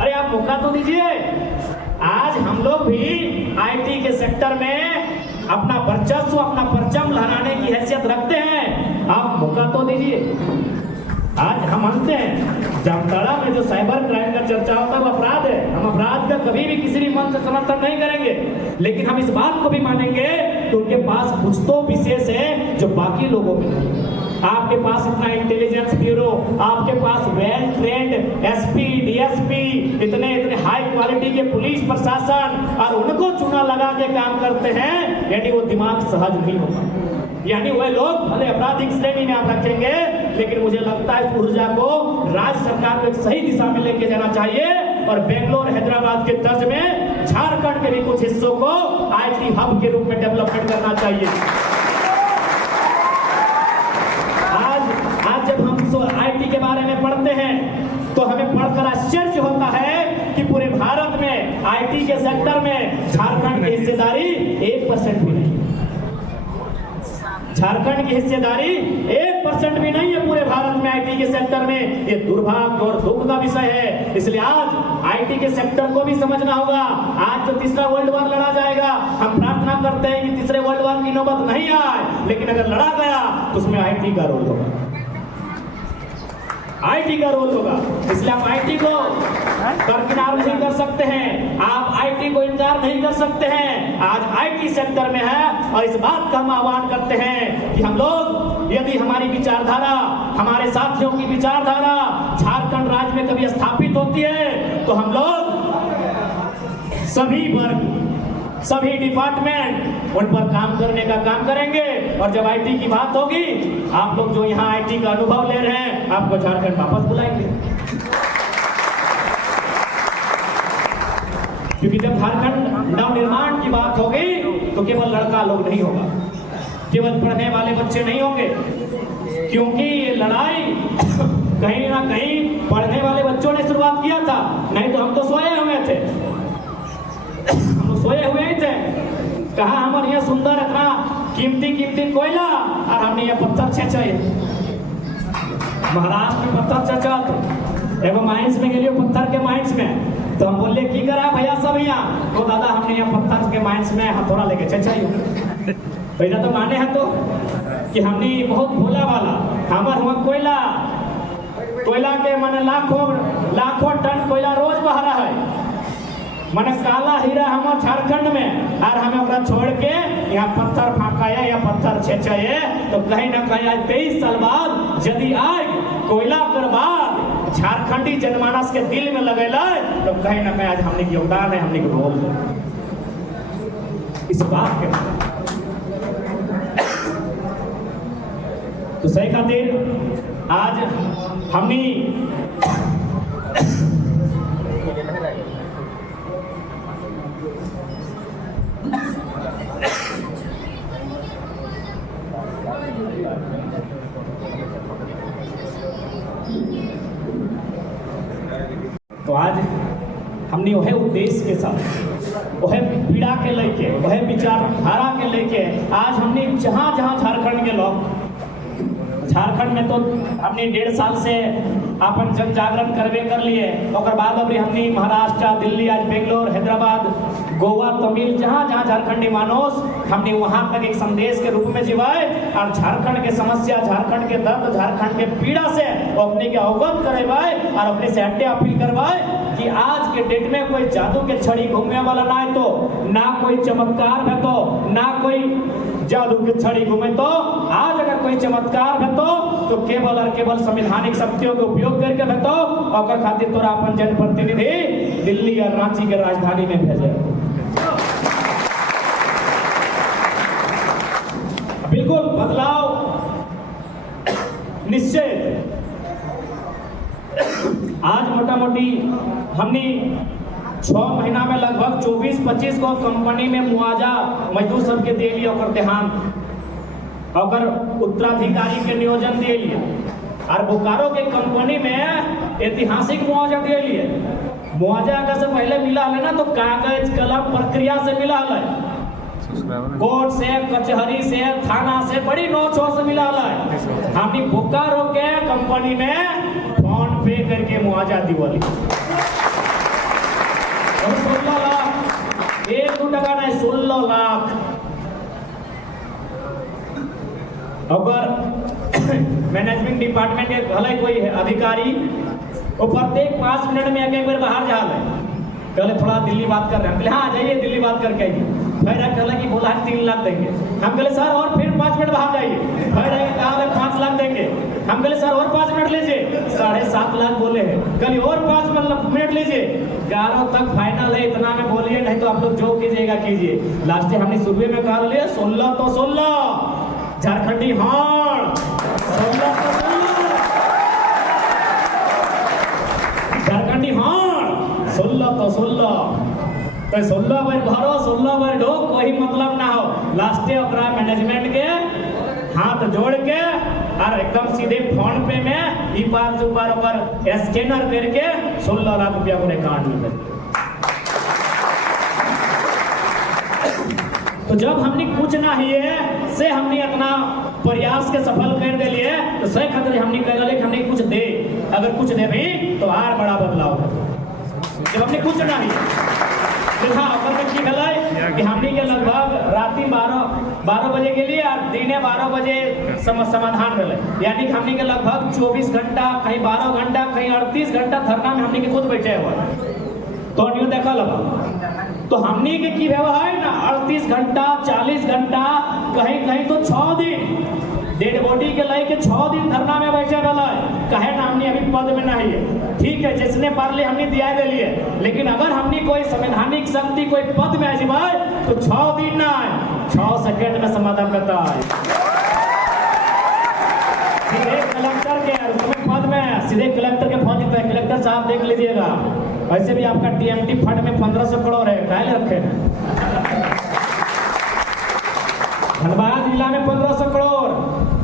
अरे आप मौका तो दीजिए। आज हम लोग भी आईटी के सेक्टर में अपना वर्चस्व अपना परचम लहराने की हैसियत रखते हैं, आप मौका तो दीजिए। आज हम मानते हैं जामताड़ा में जो साइबर क्राइम का चर्चा होता है वो अपराध है, हम अपराध का कभी भी किसी भी मन से समर्थन नहीं करेंगे, लेकिन हम इस बात को भी मानेंगे कि उनके पास कुछ तो विशेष है जो बाकी लोगों में नहीं। आपके पास इतना इंटेलिजेंस ब्यूरो, आपके पास वेल ट्रेंड एसपी डीएसपी इतने हाई क्वालिटी के पुलिस प्रशासन और उनको चूना लगा के काम करते हैं, यानी वो दिमाग सहज नहीं होता। यानी वह लोग भले आपराधिक श्रेणी में आप रखेंगे, लेकिन मुझे लगता है इस ऊर्जा को राज्य सरकार को एक सही दिशा में लेके जाना चाहिए और बेंगलोर हैदराबाद के तर्ज में झारखंड के भी कुछ हिस्सों को आईटी हब के रूप में डेवलपमेंट करना चाहिए। आज जब हम आईटी के बारे में पढ़ते हैं तो हमें पढ़कर आश्चर्य होता है कि पूरे भारत में आईटी के सेक्टर में झारखंड की हिस्सेदारी 1% भी नहीं। झारखंड की हिस्सेदारी 1 1% भी नहीं है पूरे भारत में आईटी के सेक्टर में। ये दुर्भाग्य और दुख का विषय है। इसलिए आज आईटी के सेक्टर को भी समझना होगा। आज जो तीसरा वर्ल्ड वॉर लड़ा जाएगा, हम प्रार्थना करते हैं कि तीसरे वर्ल्ड वॉर की नौबत नहीं आए, लेकिन अगर लड़ा गया तो उसमें आईटी का रोल होगा, आईटी का रोल होगा। इसलिए आप आईटी को दरकिनार नहीं कर सकते हैं, आप आईटी को इनकार नहीं कर सकते हैं। आज आईटी सेक्टर में है और इस बात का हम आह्वान करते हैं कि हम लोग, यदि हमारी विचारधारा, हमारे साथियों की विचारधारा झारखंड राज्य में कभी स्थापित होती है तो हम लोग सभी वर्ग, सभी डिपार्टमेंट उन पर काम करने का काम करेंगे। और जब आईटी की बात होगी, आप लोग जो यहाँ आईटी का अनुभव ले रहे हैं, आपको झारखंड वापस बुलाएंगे। क्योंकि जब झारखंड नवनिर्माण की बात होगी तो केवल लड़का लोग नहीं होगा, केवल पढ़ने वाले बच्चे नहीं होंगे, क्योंकि ये लड़ाई कहीं ना कहीं पढ़ने वाले बच्चों ने शुरुआत किया था। नहीं तो हम तो सोए हुए थे, सोए हुए ही थे। कहा हमारे यहाँ सुंदर इतना कीमती कोयला और हमने यहाँ पत्थर छेचे। महाराष्ट्र में पत्थर छेचा तो एगो माइंस में गेलियो, पत्थर के माइंस में। तो हम बोले की करा भैया सब यहाँ, तो दादा हमने यहाँ पत्थर के माइंस में हथौड़ा लेके छेचाइयो। भैया तो माने हैं तो कि हमने बहुत भोला वाला, हमार हुआ कोयला के माने लाखों टन कोयला रोज बह रहा है। मैंने काला हीरा हमारे झारखंड में, और हमें ओकरा छोड़ के यहाँ पत्थर फाँकाया या पत्थर छेचाए। तो कहीं ना कहीं आज 23 साल बाद यदि आज कोयला कर बाद झारखंडी जनमानस के दिल में लगेला, तो कहीं ना कहीं आज हमने की योगदान है, हमने की रोल इस बात के। तो सही खातिर आज हमने वह उद्देश्य के साथ, वह पीड़ा के लेके, वह विचारधारा के लेके आज हमने जहाँ जहाँ झारखंड के लोग, झारखंड में तो हमने 1.5 साल से अपन जन जागरण करवे कर लिए। और बाद अभी हमने महाराष्ट्र, दिल्ली, आज बेंगलोर, हैदराबाद, गोवा, तमिल, जहाँ जहाँ झारखंडी मानस हमने वहाँ तक एक संदेश के रूप में जीवाए और झारखंड के समस्या, झारखंड के दर्द, झारखंड के पीड़ा से अपने के अवगत करवाए और अपने से हटे अपील करवाए कि आज के डेट में कोई जादू के छड़ी घूमने वाला ना है, तो ना कोई चमत्कार है, तो ना कोई जादू के छड़ी घूमे। तो आज अगर कोई चमत्कार है तो केवल और केवल संवैधानिक शक्तियों के उपयोग करके है, तो और खातिर तोरा अपन जनप्रतिनिधि दिल्ली और रांची के राजधानी में भेजे। बिल्कुल बदलाव निश्चित। आज मोटा मोटी हमने 6 महीना में लगभग 24-25 को कंपनी में मुआवजा मजदूर सबके दे लिया, और देहांत और उत्तराधिकारी के नियोजन दे लिए, और बोकारो के कंपनी में ऐतिहासिक मुआवजा दे लिए। मुआवजा अगर से पहले मिला है ना, तो कागज कलम प्रक्रिया से मिला है, कोर्ट से, कचहरी से, थाना से, बड़ी नौचो से मिला है। हमने बोकारो के कंपनी में फोन पे करके मुआवजा दिवाली 16 लाख, 1-2 टका नहीं, 16 लाख। अगर मैनेजमेंट डिपार्टमेंट के भले कोई अधिकारी वो प्रत्येक 5 मिनट में एक बार बाहर जा रहे, कहले थोड़ा दिल्ली बात कर रहे हैं, हाँ जाइए दिल्ली बात करके आइए। फिर कहला कि बोला 3 लाख देंगे, हम कहले सर और फिर 5 मिनट बाहर जाइए, फिर कहा 5 लाख देंगे, हम कहले सर और 5 मिनट लीजिए, 7.5 लाख बोले हैं, कहलिए और 5 मिनट लीजिए, 11 तक फाइनल है, इतना में बोलिए, नहीं तो आप लोग जो कीजिएगा कीजिए। लास्ट हमने शुरू में कहा 16 तो 16 झारखंडी हार, 16 तो 16 झारखंडी हार, 16 तो 16 तो 16 बार भरो, 16 बार ढोक, कोई मतलब ना हो। लास्टे ओकरा मैनेजमेंट के हाथ जोड़ के और एकदम सीधे फोन पे में ई बार दो बार ओकर स्कैनर करके 16 लाख रुपया को अकाउंट में दे। तो जब हमने कुछ ना ही है से हमने अपना प्रयास के सफल कर दे लिए तो सही खतरे हमने कह गए हमने कुछ दे, अगर कुछ दे भी तो आर बड़ा बदलाव है। जब हमने कुछ नहीं देखा अपर में की गलय कि हमने के लगभग रात 12 बजे के लिए और दिने 12 बजे समाधान रहे, यानी कि हमने के लगभग 24 घंटा, कहीं 12 घंटा, कहीं 38 घंटा धरना में हमने के खुद बैठे हुए तो न्यू देखा लगा। तो हमने के की व्यवहार है ना 38 घंटा, 40 घंटा, कहीं कहीं तो 6 दिन डेड बॉडी के लेके 6 दिन धरना में बैठे वाला है। कहे ना हमने अभी पद में नहीं है, ठीक है, जिसने पार ले हमने दिया दे लिए, लेकिन अगर हमने कोई संवैधानिक शक्ति कोई पद में आजमाए तो 6 दिन ना है, 6 सेकंड में समाधान करता है। सीधे कलेक्टर के उसमें पद में सीधे कलेक्टर के फोन देता है, कलेक्टर साहब देख लीजिएगा, वैसे भी आपका टीएमटी फंड में 1500 करोड़ है, काहे रखे हैं। धनबाद जिला में 1500 करोड़,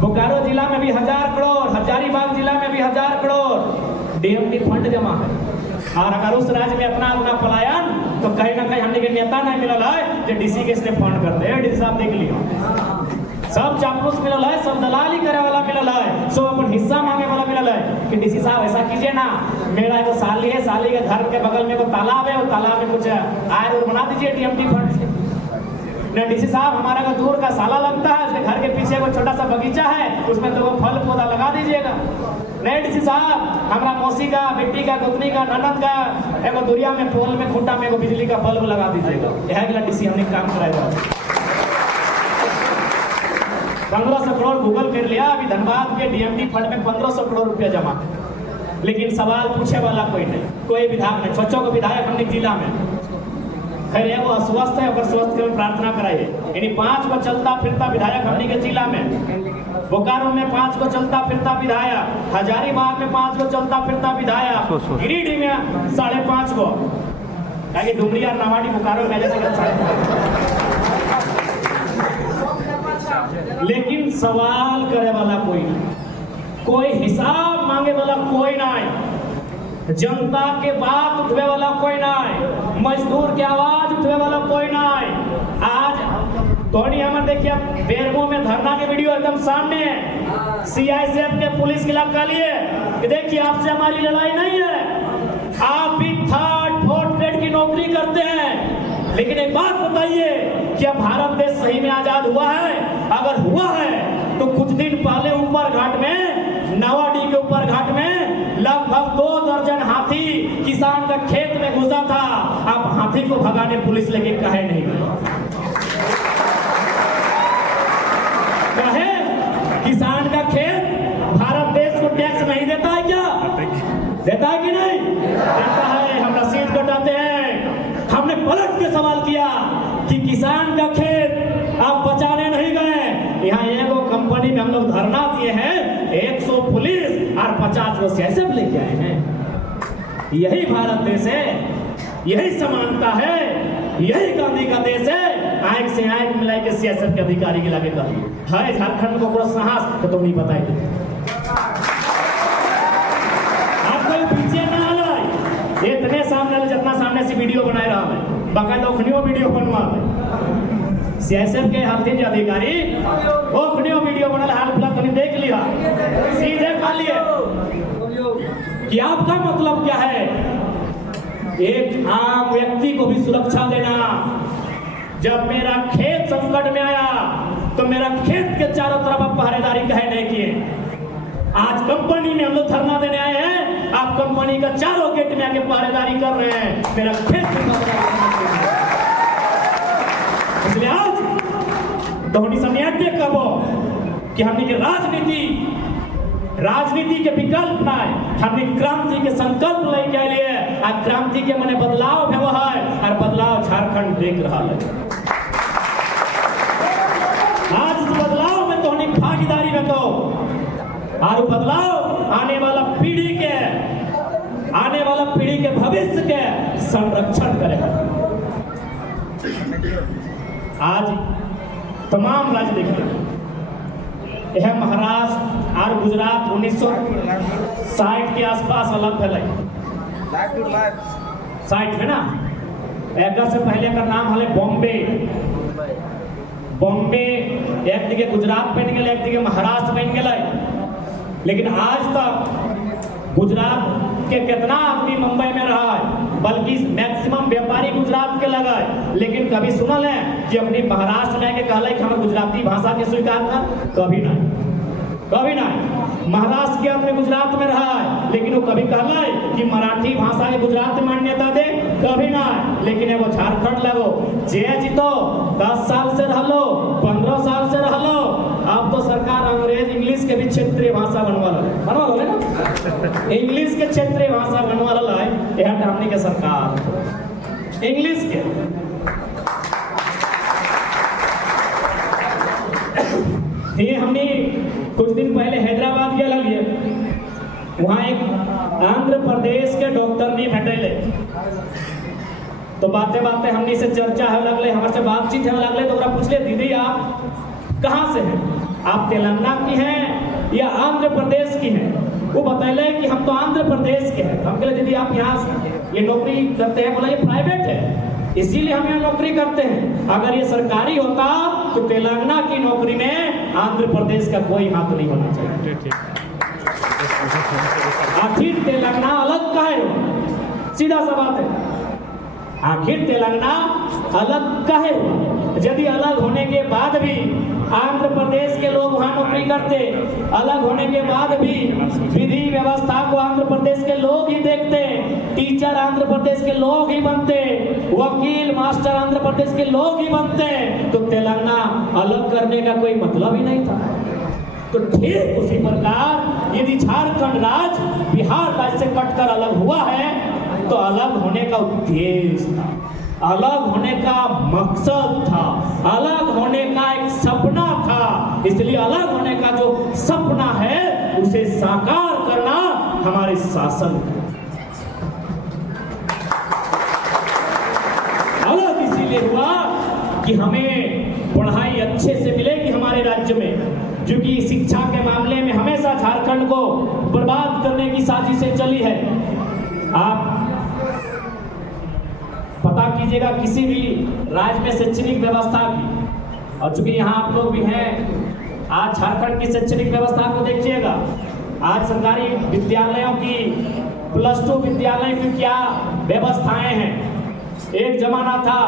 बोकारो जिला में भी 1000 करोड़, हजारीबाग जिला में भी 1000 करोड़ डीएमटी फंड जमा है। और अगर उस राज्य में अपना पलायन तो कहीं ना कहीं हमने के नेता नहीं मिलल है जो डीसी के इसने फंड करते हैं। डीसी साहब देख लियो, सब चापलूस मिलल है, सब दलाली करे वाला मिलल है, सब अपन हिस्सा मांगे वाला मिलल है कि डीसी साहब ऐसा कीजिए ना, मेरा एगो साली है, साली के घर के बगल में एगो तालाब है, वो तालाब में कुछ आयर और बना दीजिए टीएमटी फंड से। न डीसी साहब हमारा का दूर का साला लगता है, उसके घर के पीछे वो छोटा सा बगीचा है, उसमें 2 फल पौधा लगा दीजिएगा। नहीं डीसी साहब हमारा मौसी का, बेटी का, गोतनी का, ननद का एगो दुरिया में पोल में खूंटा में एगो बिजली का बल्ब लगा दीजिएगा। यह अगला डीसी हमने काम कराया। 1500 करोड़ गूगल कर लिया, अभी धनबाद के डीएमटी फंड में 1500 करोड़ रुपया जमा, लेकिन सवाल पूछे वाला कोई नहीं, कोई विधायक नहीं। छोचो को विधायक हमने जिला में खैर वो अस्वस्थ है, अगर स्वस्थ के प्रार्थना कराइए, यानी 5 को चलता फिरता विधायक हमने के जिला में, बोकारो में 5 को चलता फिरता विधायक, हजारीबाग में 5 को चलता फिरता विधायक, गिरिडीह में 5.5 को, ताकि डुमरिया नावाडी बोकारो में जैसे। लेकिन सवाल करे वाला कोई नहीं, कोई हिसाब मांगे वाला कोई नहीं, जनता के बात उठवे वाला कोई नहीं, मजदूर की आवाज उठवे वाला कोई नहीं। आज तोड़ी हमारे देखिए बेरगो में धरना के वीडियो एकदम सामने है, सीआईएसएफ के पुलिस के इलाका लिए कि देखिए आपसे हमारी लड़ाई नहीं है, आप भी 3rd 4th ग्रेड की नौकरी करते हैं, लेकिन एक बात बताइए क्या भारत देश सही में आजाद हुआ है? अगर हुआ है तो कुछ दिन पहले ऊपर घाट में, नावाडी के ऊपर घाट में लगभग 2 दर्जन हाथी किसान का खेत में घुसा था। आप हाथी को भगाने पुलिस लेके कहे नहीं गए? कहे किसान का खेत भारत देश को टैक्स नहीं देता है क्या? देता है कि नहीं देता है? हम रसीद कटाते हैं। हमने पलट के सवाल किया कि किसान का खेत आप बचाने नहीं गए। यहाँ एगो कंपनी में हम लोग धरना दिए हैं, 100 पुलिस और 50 को सीआईएसएफ लेके आए हैं। यही भारत देश है, यही समानता है, यही गांधी का देश है। आंख से आंख मिलाई के सीआईएसएफ के अधिकारी के लागे कहा है झारखंड को पूरा साहस तो नहीं बताई दे। आपको पीछे ना आए, इतने सामने जितना सामने से वीडियो बनाए रहा है, बाकायदा ओखनियों वीडियो बनवा सीआईएसएफ के हल्दी अधिकारी ओखनियों वीडियो बनल हाल फिलहाल तुमने देख लिया, सीधे खा लिए कि आपका मतलब क्या है? एक आम व्यक्ति को भी सुरक्षा देना। जब मेरा खेत संकट में आया तो मेरा खेत के चारों तरफ आप पहरेदारी कहे नहीं किए। आज कंपनी में हम लोग धरना देने आए हैं, आप कंपनी का चारों गेट में आके पहरेदारी कर रहे हैं, मेरा खेत इसलिए आज धोनी समझते कब कि हमने की राजनीति के विकल्प ना है, हमने क्रांति के संकल्प लेके लिए। आज क्रांति के मने बदलाव व्यवहार और बदलाव झारखंड देख रहा है। आज इस बदलाव में तो हमने भागीदारी में तो और बदलाव आने वाला पीढ़ी के भविष्य के संरक्षण करेगा। आज तमाम राज्य देखिए, यह महाराष्ट्र और गुजरात 1960 के आसपास अलग फैले 60 में ना। एक से पहले का नाम है बॉम्बे। बॉम्बे, एक दिखे गुजरात बन गए, एक दिखे महाराष्ट्र बन गए, लेकिन आज तक गुजरात के कितना आदमी मुंबई में रहा है, बल्कि मैक्सिमम व्यापारी गुजरात के लगा है, लेकिन कभी सुनल है कि अपनी महाराष्ट्र में के कहला कि हम गुजराती भाषा के स्वीकार कर? कभी नहीं, कभी नहीं। महाराष्ट्र के आदमी गुजरात में रहा है, लेकिन वो कभी कहला है कि मराठी भाषा के गुजरात में मान्यता दे? कभी नहीं। लेकिन वो झारखंड लगो जे जीतो 10 साल से रह लो, 15 साल से रह लो, अब तो सरकार अंग्रेज इंग्लिश के भी क्षेत्रीय भाषा बनवा लो ना, इंग्लिश के क्षेत्रीय भाषा बनवा लो है, यह हमने के सरकार इंग्लिश के। ये हमने कुछ दिन पहले हैदराबाद गया लगे, वहाँ एक आंध्र प्रदेश के डॉक्टर ने भेटले, तो बातें बातें हमने से चर्चा है लगले, हमारे से बातचीत है लगले, तो पूछले दीदी आप कहाँ से हैं, आप तेलंगाना की हैं या आंध्र प्रदेश की हैं? वो बतैले कि हम तो आंध्र प्रदेश के हैं। हम कहले दीदी आप यहाँ ये नौकरी करते हैं? बोला ये प्राइवेट है, इसीलिए हम यहाँ नौकरी करते हैं, अगर ये सरकारी होता तो तेलंगाना की नौकरी में आंध्र प्रदेश का कोई हाथ नहीं होना चाहिए। आखिर तेलंगाना अलग का है? सीधा सा बात है, आखिर तेलंगाना अलग का है? यदि अलग होने के बाद भी आंध्र प्रदेश के लोग वहाँ नौकरी करते, अलग होने के बाद भी विधि व्यवस्था को आंध्र प्रदेश के लोग ही देखते, टीचर आंध्र प्रदेश के लोग ही बनते, वकील मास्टर आंध्र प्रदेश के लोग ही बनते, तो तेलंगाना अलग करने का कोई मतलब ही नहीं था। तो ठीक उसी प्रकार यदि झारखंड राज्य बिहार राज्य से कटकर अलग हुआ है, तो अलग होने का उद्देश्य था, अलग होने का मकसद था, अलग होने का एक सपना था। इसलिए अलग होने का जो सपना है उसे साकार करना हमारे शासन है। अलग इसीलिए हुआ कि हमें पढ़ाई अच्छे से मिलेगी हमारे राज्य में, क्योंकि शिक्षा के मामले में हमेशा झारखंड को बर्बाद करने की साजिशें चली है। आप पता कीजिएगा किसी भी राज्य में शैक्षणिक व्यवस्था की, और चूंकि यहाँ आप लोग भी हैं, आज झारखंड की शैक्षणिक व्यवस्था को देखिएगा। आज सरकारी विद्यालयों की, +2 विद्यालय की क्या व्यवस्थाएं हैं। एक जमाना था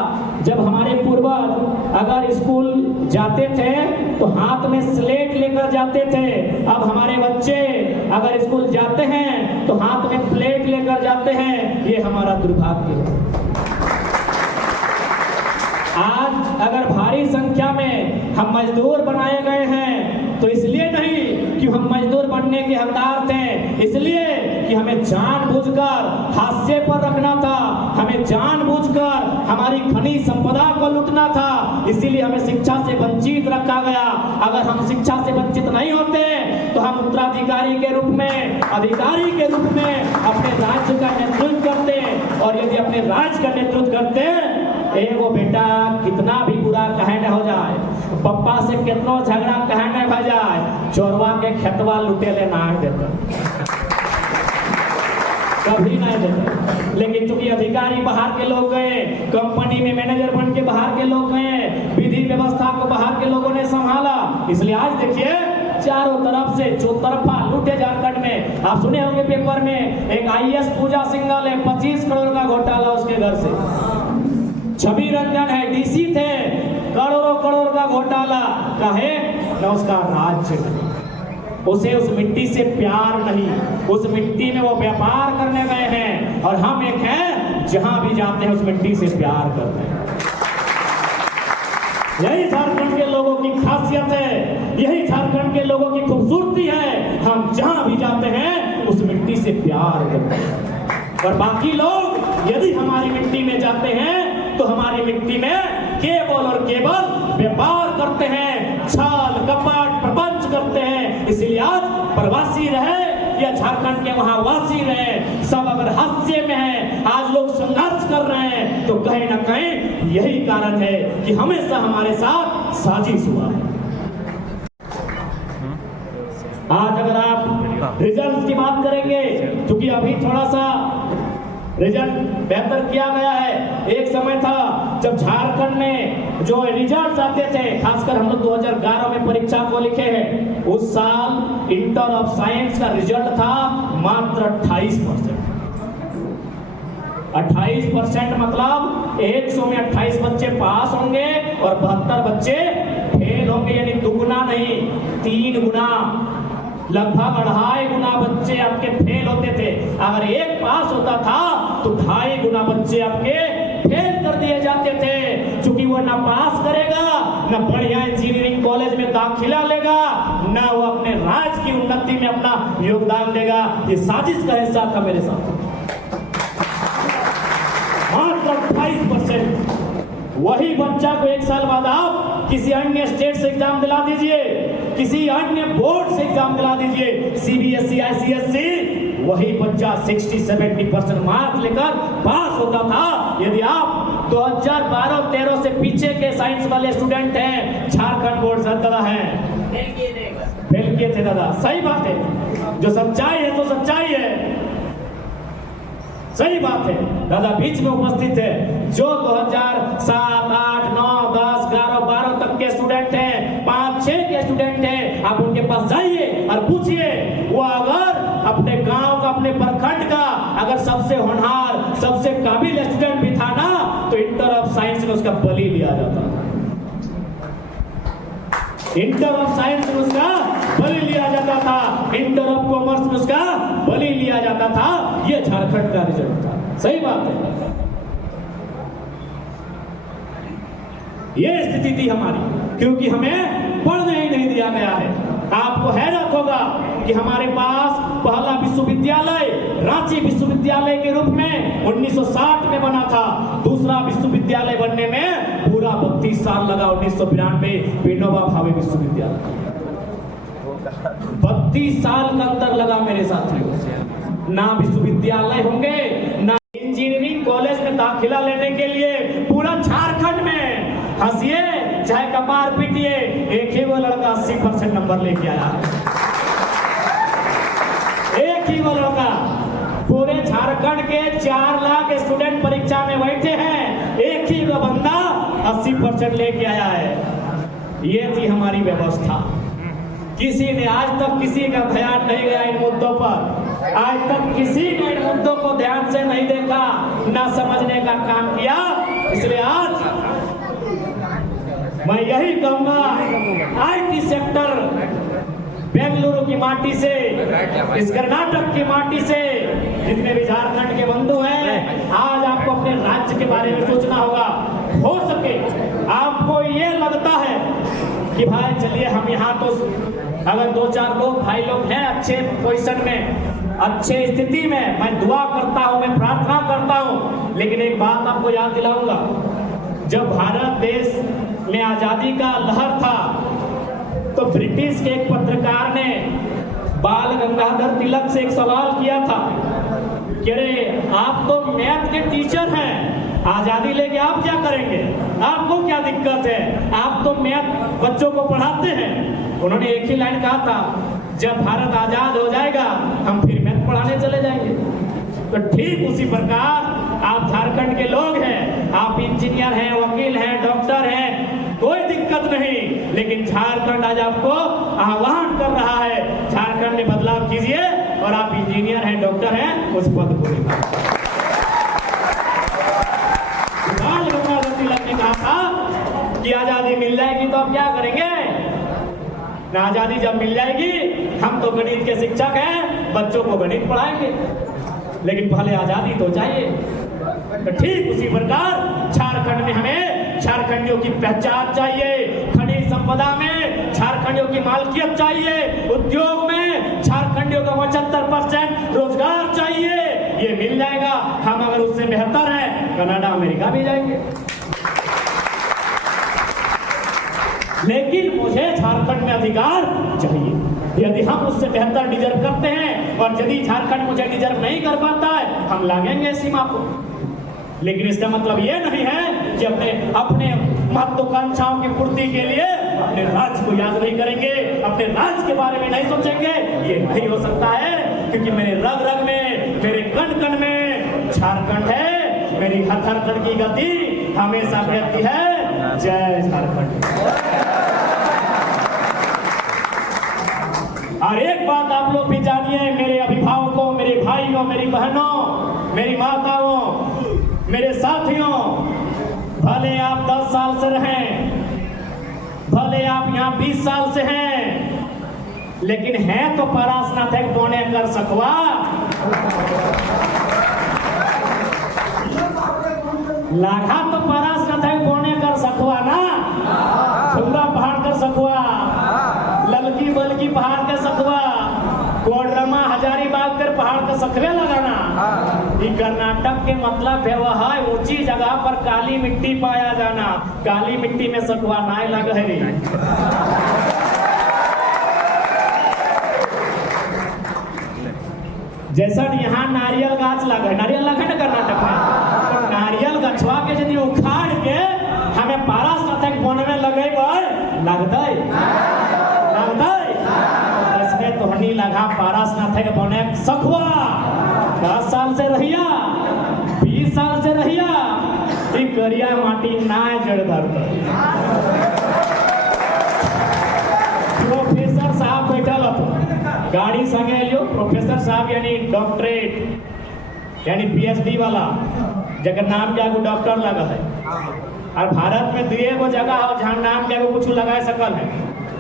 जब हमारे पूर्वज अगर स्कूल जाते थे तो हाथ में स्लेट लेकर जाते थे, अब हमारे बच्चे अगर स्कूल जाते हैं तो हाथ में प्लेट लेकर जाते हैं। ये हमारा दुर्भाग्य है। आज अगर भारी संख्या में हम मजदूर बनाए गए हैं तो इसलिए नहीं कि हम मजदूर बनने के हकदार थे, इसलिए कि हमें जानबूझकर हाशिए पर रखना था, हमें जानबूझकर हमारी खनिज संपदा को लूटना था, इसीलिए हमें शिक्षा से वंचित रखा गया। अगर हम शिक्षा से वंचित नहीं होते तो हम उत्तराधिकारी के रूप में, अधिकारी के रूप में अपने राज्य का नेतृत्व करते, और यदि अपने राज्य का नेतृत्व करते, एगो बेटा कितना भी बुरा कहे न हो जाए, पप्पा से कितना झगड़ा कहे न हो जाए, चोरवा के खेतवा लुटे ले ना देते, कभी नहीं देते। लेकिन चूंकि अधिकारी बाहर के लोग गए, कंपनी में मैनेजर बन के बाहर के लोग गए, विधि व्यवस्था को बाहर के लोगों ने संभाला, इसलिए आज देखिए चारों तरफ से चौतरफा लूटे झारखंड में। आप सुने होंगे पेपर में, एक IAS पूजा सिंघल है, 25 करोड़ का घोटाला उसके घर से। छवि रंजन है, DC थे, करोड़ों करोड़ का घोटाला कहे न उसका राज्य नहीं, उसे उस मिट्टी से प्यार नहीं, उस मिट्टी में वो व्यापार करने गए हैं, और हम एक हैं जहां भी जाते हैं उस मिट्टी से प्यार करते हैं। यही झारखंड के लोगों की खासियत है, यही झारखंड के लोगों की खूबसूरती है, हम जहां भी जाते हैं उस मिट्टी से प्यार करते हैं। और बाकी लोग यदि हमारी मिट्टी में जाते हैं तो हमारी मिट्टी में केवल और केवल व्यापार करते हैं, छल कपट प्रपंच करते हैं। इसलिए आज प्रवासी रहे या झारखंड के वहां वासी रहे, सब अगर हास्य में है, आज लोग संघर्ष कर रहे हैं, तो कहीं ना कहीं यही कारण है कि हमेशा हमारे साथ साजिश हुआ। आज अगर आप रिजल्ट की बात करेंगे, क्योंकि अभी थोड़ा सा रिजल्ट बेहतर किया गया है। एक समय था जब झारखंड में जो रिजल्ट आते थे, खासकर हम लोग 2011 में परीक्षा को लिखे हैं, उस साल इंटर ऑफ साइंस का रिजल्ट था मात्र 28%। 28% मतलब 100 में 28 बच्चे पास होंगे और 72 बच्चे फेल होंगे, यानी दुगुना नहीं 3 गुना, लगभग 2.5 गुना बच्चे आपके फेल होते थे। अगर एक पास होता था तो 2.5 गुना बच्चे आपके फेल कर दिए जाते थे। क्योंकि वो ना पास करेगा, ना बढ़िया इंजीनियरिंग कॉलेज में दाखिला लेगा, ना वो अपने राज्य की उन्नति में अपना योगदान देगा। ये साजिश का हिस्सा था मेरे साथ। मात्र 28%। वही बच्चा को 1 साल बाद आप किसी अन्य स्टेट से एग्जाम दिला दीजिए, किसी अन्य बोर्ड से एग्जाम दिला दीजिए, CBSE ICSE, वही बच्चा 60-70% मार्क्स लेकर पास होता था। यदि आप 2012-13 से पीछे के साइंस वाले स्टूडेंट हैं, झारखंड बोर्ड से दादा हैं, फेल किए थे दादा, सही बात है। जो सच्चाई है तो सच्चाई है, सही बात है। दादा बीच में उपस्थित है। जो 2007, 8, 9, 10, 11, 12 तक के स्टूडेंट हैं, 5-6 के स्टूडेंट हैं, आप उनके पास जाइए और पूछिए, वो अगर अपने गांव का, अपने प्रखंड का अगर सबसे होनहार, सबसे काबिल स्टूडेंट भी था ना, तो इंटर ऑफ साइंस में उसका बलि लिया जाता था। इंटर ऑफ साइंस में उसका बलि लिया जाता था, इंटर ऑफ कॉमर्स में उसका बलि लिया जाता था। ये झारखंड का रिजल्ट था, सही बात है। ये स्थिति थी हमारी, क्योंकि हमें पढ़ने ही नहीं दिया गया है। आपको हैरत होगा कि हमारे पास पहला विश्वविद्यालय रांची विश्वविद्यालय के रूप में 1960 में बना था। दूसरा विश्वविद्यालय बनने में पूरा 32 साल लगा, 1992 विनोबा भावे विश्वविद्यालय। 32 साल का अंतर लगा मेरे साथियों। ना विश्वविद्यालय होंगे, ना इंजीनियरिंग कॉलेज में दाखिला लेने के लिए पूरा झारखंड में, हंसिए चाहे कपार पीटिए, एक ही वो लड़का 80% नंबर लेके आया। एक ही वो लड़का, पूरे झारखंड के 4 लाख स्टूडेंट परीक्षा में बैठे हैं, एक ही वो बंदा 80% लेके आया है। ये थी हमारी व्यवस्था। किसी ने आज तक किसी का ध्यान नहीं गया इन मुद्दों पर। आज तक किसी ने इन मुद्दों को ध्यान से नहीं देखा, ना समझने का काम किया। इसलिए आज मैं यही कहूंगा, IT सेक्टर बेंगलुरु की माटी से, इस कर्नाटक की माटी से, जितने भी झारखंड के बंधु हैं, आज आपको अपने राज्य के बारे में सोचना होगा। हो सके आपको ये लगता है कि भाई चलिए हम यहाँ तो अगर 2-4 लोग भाई लोग हैं अच्छे पोजीशन में, अच्छे स्थिति में, मैं दुआ करता हूँ, मैं प्रार्थना करता हूँ। लेकिन एक बात आपको याद दिलाऊंगा, जब भारत देश में आजादी का लहर था तो ब्रिटिश के एक पत्रकार ने बाल गंगाधर तिलक से एक सवाल किया था कि अरे आप तो मैथ के टीचर हैं, आजादी लेके आप क्या करेंगे, आपको क्या दिक्कत है, आप तो मैथ बच्चों को पढ़ाते हैं। उन्होंने एक ही लाइन कहा था, जब भारत आजाद हो जाएगा हम फिर मैथ पढ़ाने चले जाएंगे। तो ठीक उसी प्रकार आप झारखंड के लोग हैं, आप इंजीनियर हैं, वकील हैं, डॉक्टर हैं, कोई दिक्कत नहीं, लेकिन झारखंड आज आपको आह्वान कर रहा है, झारखंड में बदलाव कीजिए और आप इंजीनियर हैं, डॉक्टर हैं, उस पद को लेकर। बाल गंगाधर तिलक ने कहा था कि आजादी मिल जाएगी तो आप क्या करेंगे ना, आजादी जब मिल जाएगी हम तो गणित के शिक्षक हैं, बच्चों को गणित पढ़ाएंगे, लेकिन पहले आजादी तो चाहिए। तो ठीक उसी प्रकार झारखंड में हमें झारखंडियों की पहचान चाहिए, खनिज संपदा में झारखंडियों की मालकियत चाहिए, उद्योग में झारखंडियों का 75% रोजगार चाहिए। ये मिल जाएगा, हम अगर उससे बेहतर हैं कनाडा अमेरिका भी जाएंगे। लेकिन मुझे झारखंड में अधिकार चाहिए। यदि हम उससे बेहतर डिजर्व करते हैं और यदि झारखंड मुझे डिजर्व नहीं कर पाता है, हम लागेंगे सीमा को। लेकिन इसका मतलब ये नहीं है कि अपने महत्वाकांक्षाओं की पूर्ति के लिए अपने राज्य को याद नहीं करेंगे, अपने राज्य के बारे में नहीं सोचेंगे। ये नहीं हो सकता है, क्योंकि मेरे रग रग में, मेरे कण कण में झारखंड है, मेरी हर धड़कन की गति हमेशा रहती है। जय झारखंड। और एक बात आप लोग भी जानिए, मेरे अभिभावकों, मेरे भाइयों, मेरी बहनों, मेरी माताओं, मेरे साथियों, भले आप 10 साल से रहें, भले आप यहाँ 20 साल से हैं, लेकिन हैं तो परासनाथ बोने कर सकवा। लाघा तो परासनाथ बोने कर सकवा ना, छुरा पहाड़ कर सकवा, ललकी बलकी पहाड़ के सकवा, कोडरमा हजारीबाग कर पहाड़ का सखवे लगाना। ये कर्नाटक के मतलब है वह है ऊंची जगह पर काली मिट्टी पाया जाना। काली मिट्टी में सखवा नाय लग है रे। जैसा यहाँ नारियल गाछ लगे, नारियल लगे ना कर्नाटक में, तो नारियल गछवा के यदि उखाड़ के हमें पारास्नाथक बनवे लगे लगते इसमें तोहनी लगा पारास्नाथक बने सखवा। 10 साल से रहिया, 20 साल से रहिया, करिया माटी ना जड़ धरता। प्रोफेसर साहब बैठल गाड़ी संगे लियो, प्रोफेसर साहब यानी डॉक्टरेट यानी पीएचडी वाला, जगह नाम क्या डॉक्टर लगा है। और भारत में 2 जगह हो जहाँ नाम क्या कुछ लगा सकल है,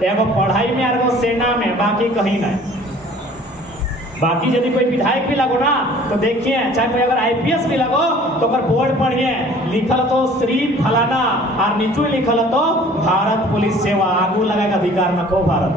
एगो पढ़ाई में और एगो सेना में, बाकी कहीं नहीं। बाकी यदि कोई विधायक भी लगो ना तो देखिए, चाहे कोई अगर आईपीएस भी लगो तो अगर बोर्ड पढ़िए, लिखल तो श्री फलाना और नीचे लिखल तो भारत पुलिस सेवा, आगू लगाएगा अधिकार न को भारत।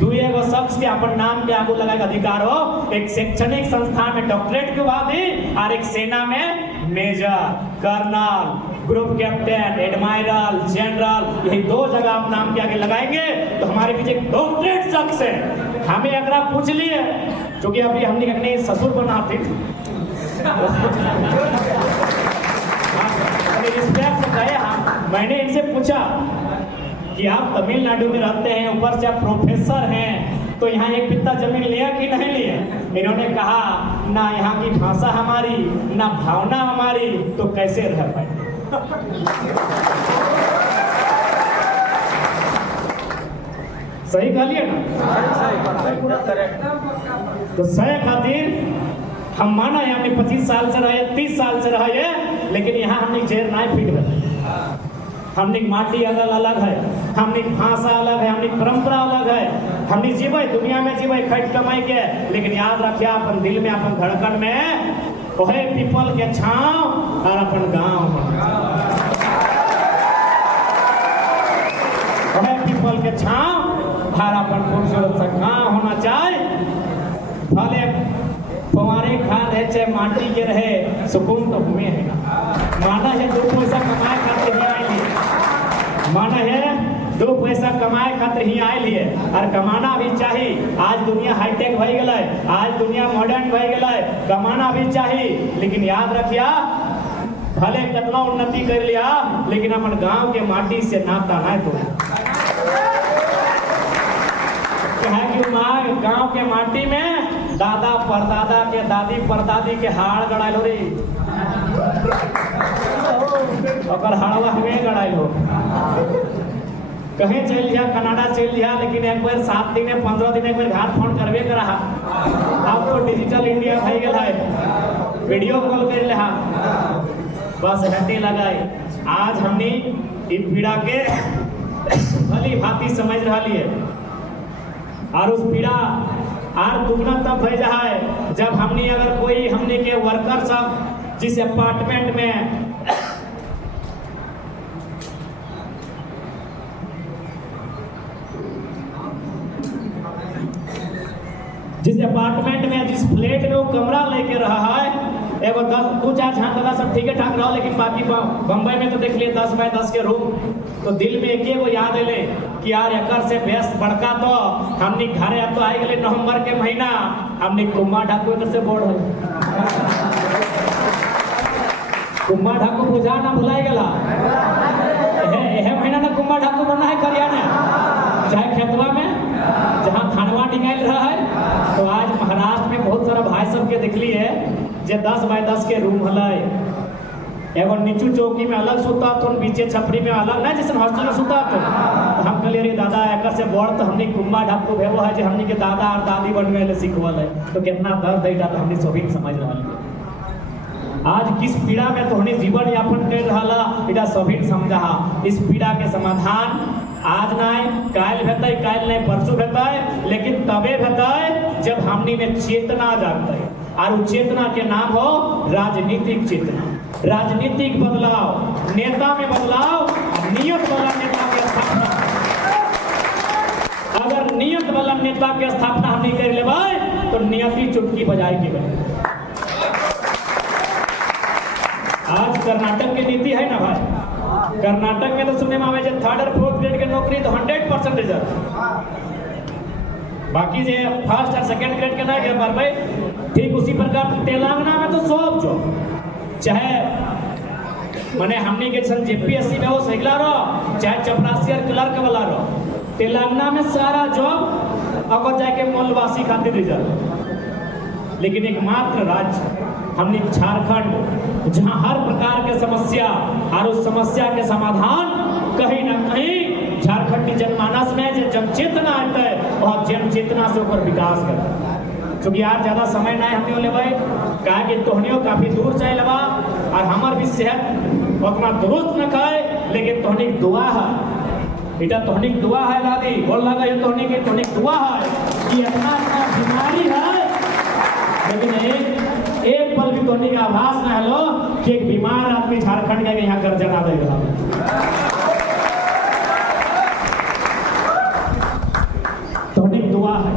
2 शख्स के अपन नाम के आगू लगाएगा अधिकार हो, एक शैक्षणिक संस्थान में डॉक्टरेट के उपाधि और एक सेना में major, colonel, group captain, admiral, general, यही 2 जगह आप नाम के आगे लगाएंगे तो हमारे पीछे एक डॉक्टरेट शख्स है। हमें अगर आप पूछ लिए, क्योंकि अभी हमने अपने ससुर बनाते रिस्पेक्ट गए हम, मैंने इनसे पूछा कि आप तमिलनाडु में रहते हैं, ऊपर से आप प्रोफेसर हैं, तो यहाँ एक बित्ता जमीन लिया कि नहीं लिया? इन्होंने कहा ना यहाँ की भाषा हमारी, ना भावना हमारी, तो कैसे रह पाए। सही कहलिए ना? तो सही खातिर हम माना है, हमने 25 साल से रहे, 30 साल से रहे, लेकिन यहाँ हमने जेर नहीं फिट रहे। हमने माटी अलग अलग है, हमने भाषा अलग है, हमने परंपरा अलग है, हमने जीवे दुनिया में जीवे खट कमाई के, लेकिन याद रखिए अपन दिल में, अपन धड़कन में ओहे पीपल के छांव और अपन गांव, ओहे पीपल के छांव और अपन खूबसूरत सा गांव होना चाहिए। भले फवारे खाद है चाहे माटी के रहे, सुकून तो हुए है। माना है 2 पैसा कमाए खातिर ही आए लिए, माना है 2 पैसा कमाए खातिर ही आए लिए, और कमाना भी चाहिए। आज दुनिया हाईटेक भई गला है, आज दुनिया मॉडर्न भई गला है, कमाना भी चाहिए, लेकिन याद रखिया भले कितना उन्नति कर लिया, लेकिन अपन गांव के माटी से नाता नहीं तो गांव के माटी में दादा परदादा के, दादी परदादी के हाड़ गड़ाइल हो रे, और हाड़वा हमें गड़ाइल हो। कहीं चल जा, कनाडा चल जा, लेकिन एक बार 7 दिन 15 दिन एक बार घर फोन करवे कर रहा। अब तो डिजिटल इंडिया भई गल है, वीडियो कॉल कर ले, बस हटे लगाए। आज हमने इस पीड़ा के भली भांति समझ रहा लिए, और उस पीड़ा और दुगना तब भय जाए जब हमने अगर कोई हमने के वर्कर सब जिस अपार्टमेंट में जिस फ्लैट में वो कमरा लेके रहा है, एगो 2-4 झांकला सब ठीक ठाक रहो, लेकिन बाकी बम्बई में तो देख लिए 10 बाय 10 के रूम, तो दिल में एक वो याद है कि यार एकर से बेस्ट बड़का तो हमने घरे अब तो आए गए नवंबर के महीना, हमने कुम्मा ढाकू से बोर्ड है, कुम्मा ढाकू बुझा ना भुलाई गला, यह महीना ना कुम्मा ढाकू बनना है करियाना, चाहे खेतवा में जहाँ धानवा डिंगाइल रहा है। तो आज महाराष्ट्र में बहुत सारा भाई सब के देख ली है जे 10 बाय 10 के रूम हलै, एगो नीचू चौकी में अलग सुता तो पीछे छपरी में अलग ना, जैसे हॉस्टल में सुता तो हम कहलिए रे दादा एकर से बड़ तो हमनी कुंबा ढापको भेबो है जे हमनी के दादा और दादी बनवे ले सिखवल है, तो कितना दर्द है तो हमनी सभी समझ रहा है। आज किस पीड़ा में तो हमनी जीवन यापन कर रहा इटा सभी समझा। इस पीड़ा के समाधान आज नहीं काल भेटै, काल नहीं परसों भेटै, लेकिन तबे भेटै जब हमनी में चेतना जागतै, और चेतना के नाम हो राजनीतिक चेतना, राजनीतिक बदलाव, नेता में बदलाव, नियत वाला नेता की स्थापना। अगर नियत वाला नेता की स्थापना हम नहीं कर लेबै तो नियति चुटकी बजाए के बने। आज कर्नाटक की नीति है ना भाई, कर्नाटक में तो सुनने में आवे 3rd और 4th ग्रेड के नौकरी तो 100% रिजर्व, बाकी जे 1st और 2nd ग्रेड के नहीं कर पाए। ठीक उसी प्रकार तेलंगाना में तो सब जॉब, चाहे माने हमने के सन जेपीएससी में हो सहिला रहो, चाहे चपरासी और क्लर्क वाला रहो, तेलंगाना में सारा जॉब अगर जाके मूलवासी खातिर रिजर्व। लेकिन एकमात्र राज्य हमने झारखंड जहां हर प्रकार के समस्या और उस समस्या के समाधान कहीं ना कहीं झारखंडी जनमानस में जो जनचेतना आता है और जनचेतना से ऊपर विकास करता है। क्योंकि यार ज्यादा समय नहीं हमने ले भाई कहा कि तोहनियों काफी दूर जाए लगा और हमार भी सेहत उतना दुरुस्त न खाए, लेकिन तोहनिक दुआ है, बेटा तोहनिक दुआ है दादी बोल लगा ये तोहनिक दुआ है कि इतना बीमारी है, लेकिन एक पल भी तोहनिक आभास न लो कि एक बीमार आदमी झारखंड के यहाँ कर जना देगा। तोहनिक दुआ है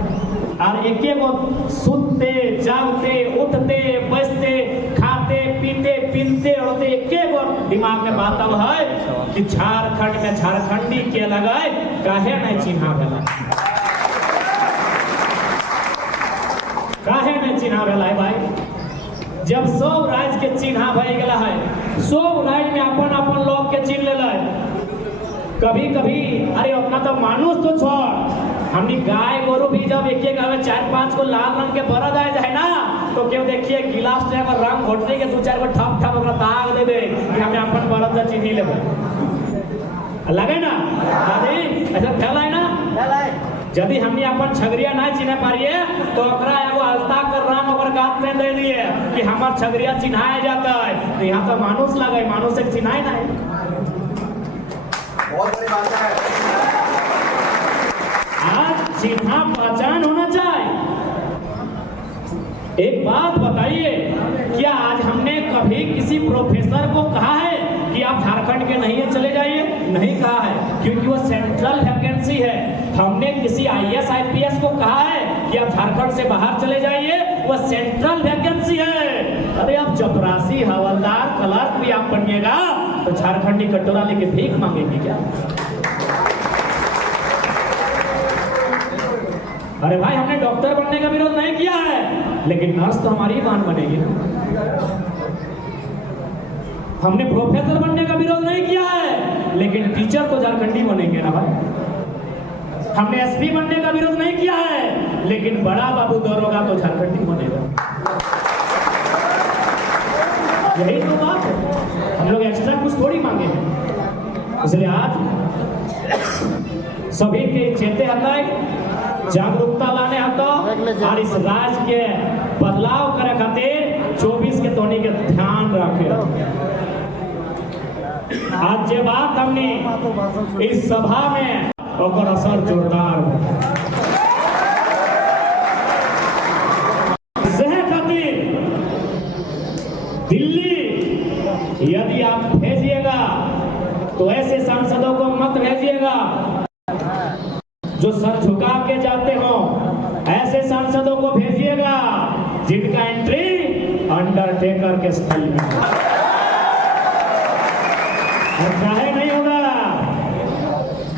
और एक सुनते जागते उठते बचते खाते पीते पीते उड़ते एक दिमाग में बात अब है कि झारखंड में झारखंडी के लगाए काहे नहीं चिन्हा भेला, काहे नहीं चिन्हा भेला है भाई। जब सब राज्य के चिन्हा भय गया है, सब राज्य में अपन अपन लोग के चिन्ह ले, कभी कभी अरे अपना तो मानुष तो छोड़, हमने गाय गोरु भी जब एक एक 4-5 को लाल रंग के बरद आ जाए ना तो क्यों देखिए गिलास टाइम रंग घोटने के 2-4 को ठप ठप ओकरा दाग दे दे कि हमें अपन बरद का चिन्ह लेबे लगे ना दादी, ऐसा ख्याल है ना। यदि हमने अपन छगरिया नहीं चिन्ह पारिए तो ओकरा एगो अलता कर रंग ओकर गात में दे दिए कि हमार छगरिया चिन्हाया जाता है, तो यहाँ तो मानुष लगे, मानुष से चिन्हाए नहीं। बहुत बड़ी बात है। आज चिन्हा पहचान होना चाहिए। एक बात बताइए, क्या आज हमने कभी किसी प्रोफेसर को कहा है कि आप झारखंड के नहीं है चले जाइए? नहीं कहा है, क्योंकि वो सेंट्रल वैकेंसी है। हमने किसी आईएएस आईपीएस को कहा है कि आप झारखंड से बाहर चले जाइए, वो सेंट्रल वैकेंसी है। अरे आप चपरासी हवलदार क्लर्क भी आप बनिएगा तो झारखंडी कटोरा लेके भीख मांगेंगे क्या? अरे भाई हमने डॉक्टर बनने का विरोध नहीं किया है, लेकिन नर्स तो हमारी बहन बनेगी ना। हमने प्रोफेसर बनने का विरोध नहीं किया है, लेकिन टीचर तो झारखंडी बनेंगे ना भाई। हमने एसपी बनने का विरोध नहीं किया है, लेकिन बड़ा बाबू दरोगा तो झारखंडी बनेगा। यही तो बात है, हम लोग एक्स्ट्रा कुछ थोड़ी मांगे हैं। इसलिए आज सभी के चेते हटाए, जागरूकता लाने हतो और इस राज्य के बदलाव करे खातिर 24 के तोनी के ध्यान रखे। आज जे बात हमने इस सभा में ओकर असर जोरदार खातिर दिल्ली यदि आप भेजिएगा तो ऐसे सांसदों को मत भेजिएगा जो सर झुका के जाते हो, ऐसे सांसदों को भेजिएगा जिनका एंट्री अंडरटेकर के स्टाइल में। काहे नहीं होगा,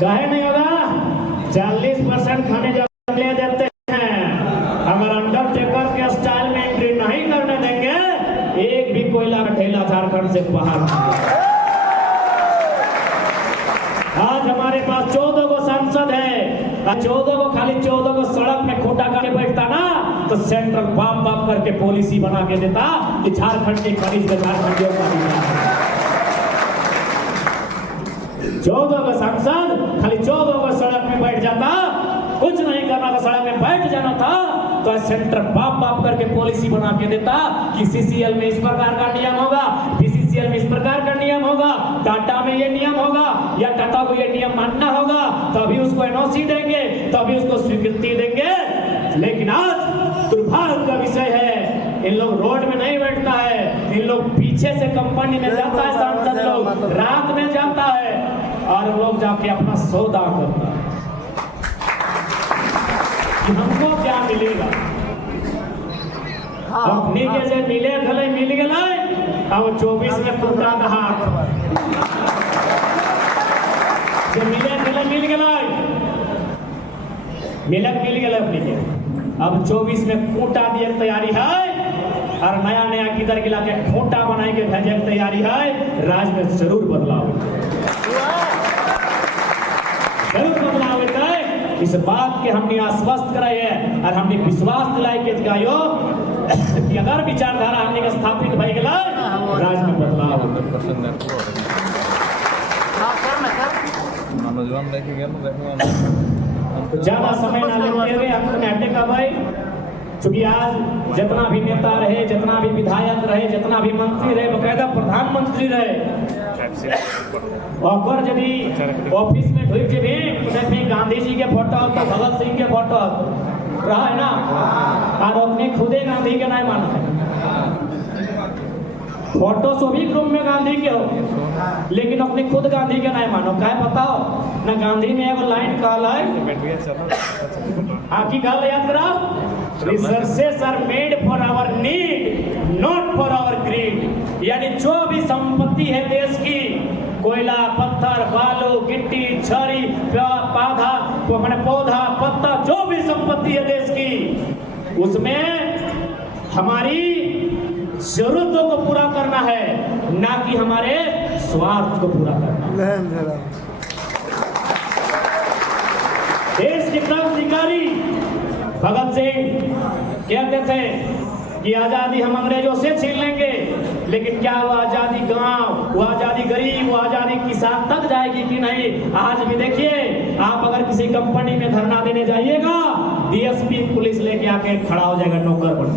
काहे नहीं होगा? 40% खाने जब ले देते हैं, अगर अंडरटेकर के स्टाइल में एंट्री नहीं करने देंगे, एक भी कोयला का ठेला झारखंड से बाहर। आज हमारे पास 14 को सांसद है 14 को खाली 14 को सड़क में खूंटा करके बैठता ना तो सेंट्रल बाप बाप करके पॉलिसी बना के देता कि झारखंड के खनिज का झारखंडियों का अधिकार है। 14 का सांसद खाली 14 को सड़क में बैठ जाता, कुछ नहीं करना था, सड़क में बैठ जाना था तो सेंटर बाप बाप करके पॉलिसी बना के देता कि सीसीएल में इस प्रकार का नियम होगा, बीसीसीएल में इस प्रकार का नियम होगा, टाटा में ये नियम होगा या टाटा को ये नियम मानना होगा, तभी उसको एनओसी देंगे, तभी उसको स्वीकृति देंगे। लेकिन आज दुर्भाग्य का विषय है, इन लोग रोड में नहीं बैठता है, इन लोग पीछे से कंपनी में जाता है, सांसद लोग रात में जाता है और लोग जाके अपना सौदा करता है कि हमको क्या मिलेगा। अपनी के जे मिले गले मिल गए, अब 24 में पूरा दहा जे मिले गले मिल गए, मिलक मिल गए अपनी के, अब 24 में कूटा दिए तैयारी है और नया नया किधर गिला के खूंटा बनाए के भेजे तैयारी है। राज में जरूर बदलाव है, इस बात के हमने आश्वस्त कराए है और हमने विश्वास दिलाए के गायो कि अगर विचारधारा हमने स्थापित भई गेला राज में बदलाव ज्यादा समय ना लेते हुए हम हटे का भाई, चूंकि आज जितना भी नेता रहे, जितना भी विधायक रहे, जितना भी मंत्री रहे, बकायदा प्रधानमंत्री रहे, और यदि ऑफिस में ढुक के भी गांधी जी के फोटो तो भगत सिंह के फोटो रहा है ना, और अपने खुदे गांधी के नहीं माना है, फोटो सो भी ग्रुप में गांधी के हो, लेकिन अपने खुद गांधी के नहीं मानो। क्या बताओ ना, गांधी में एगो लाइन कहला है, आखिर कहला याद कराओ, resources are made for our need not for our greed. यानी जो भी संपत्ति है देश की, कोयला, पत्थर, बालू, गिट्टी, छड़ी, पौधा, पत्ता, जो भी संपत्ति है देश की, उसमें हमारी जरूरतों को पूरा करना है, ना कि हमारे स्वार्थ को पूरा करना। देश के क्रांतिकारी भगत सिंह कहते थे कि आजादी हम अंग्रेजों से छीन लेंगे, लेकिन क्या वो आजादी गांव, वो आजादी गरीब, वो आजादी किसान तक जाएगी कि नहीं। आज भी देखिए, आप अगर किसी कंपनी में धरना देने जाइएगा, डीएसपी पुलिस लेके आके खड़ा हो जाएगा नौकर बन,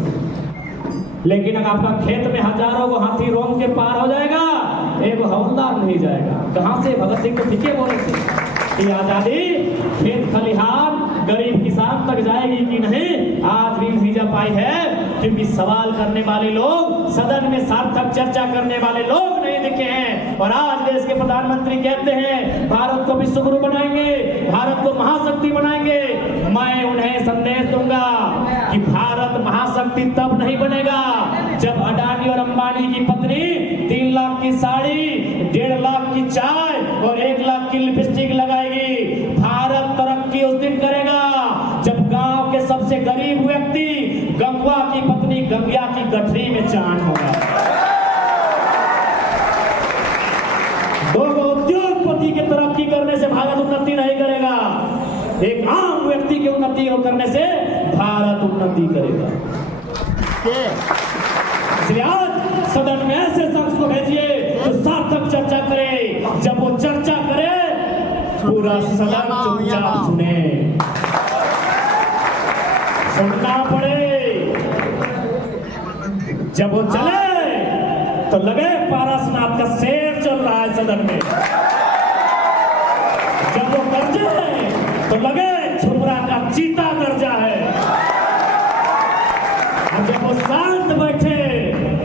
लेकिन अगर आपका खेत में हजारों को हाथी रोक के पार हो जाएगा, एक हवलदार नहीं जाएगा। कहां से? भगत सिंह तो ठीके बोले थे कि आजादी खेत खलिहान गरीब किसान तक जाएगी कि नहीं, आज भी नतीजा पाई है, क्योंकि सवाल करने वाले लोग, सदन में सार्थक चर्चा करने वाले लोग नहीं दिखे हैं। और आज देश के प्रधानमंत्री कहते हैं भारत को विश्व गुरु बनाएंगे, भारत को महाशक्ति बनाएंगे। मैं उन्हें संदेश दूंगा कि भारत महाशक्ति तब नहीं बनेगा जब अडानी और अंबानी की पत्नी 3 लाख की साड़ी, 1.5 लाख की चाय और 1 लाख की लिपस्टिक लगाएगी। भारत तरक्की उस दिन करेगा जब गांव के सबसे गरीब व्यक्ति गंगवा की पत्नी गंगिया की गठरी में चांद होगा। 2 उद्योगपति की तरक्की करने से भारत उन्नति नहीं करेगा, एक आम व्यक्ति की उन्नति करने से भारत उन्नति करेगा। इसलिए आज सदन में ऐसे शख्स को भेजिए जो सार्थक चर्चा करे, जब वो चर्चा करे पूरा सदन चुपचाप सुने, सुनना पड़े, जब वो चले तो लगे पारसनाथ का शेर चल रहा है सदन में, जब वो गरजे तो लगे छुपरा का चीता गरजा है, और जब वो शांत बैठे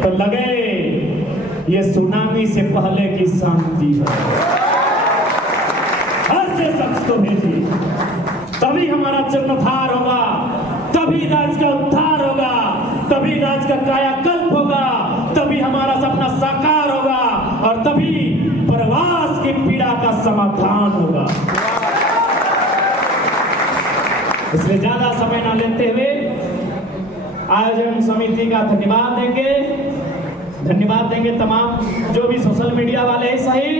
तो लगे ये सुनामी से पहले की शांति है। ऐसे शख्स को भेजिए, तभी हमारा जीर्णोद्धार होगा, तभी राज्य का उद्धार होगा, तभी राज्य का कायाकल्प होगा, तभी हमारा सपना साकार होगा और तभी प्रवास की पीड़ा का समाधान होगा। इसलिए ज्यादा समय ना लेते हुए आयोजन समिति का धन्यवाद देंगे तमाम जो भी सोशल मीडिया वाले हैं। सही,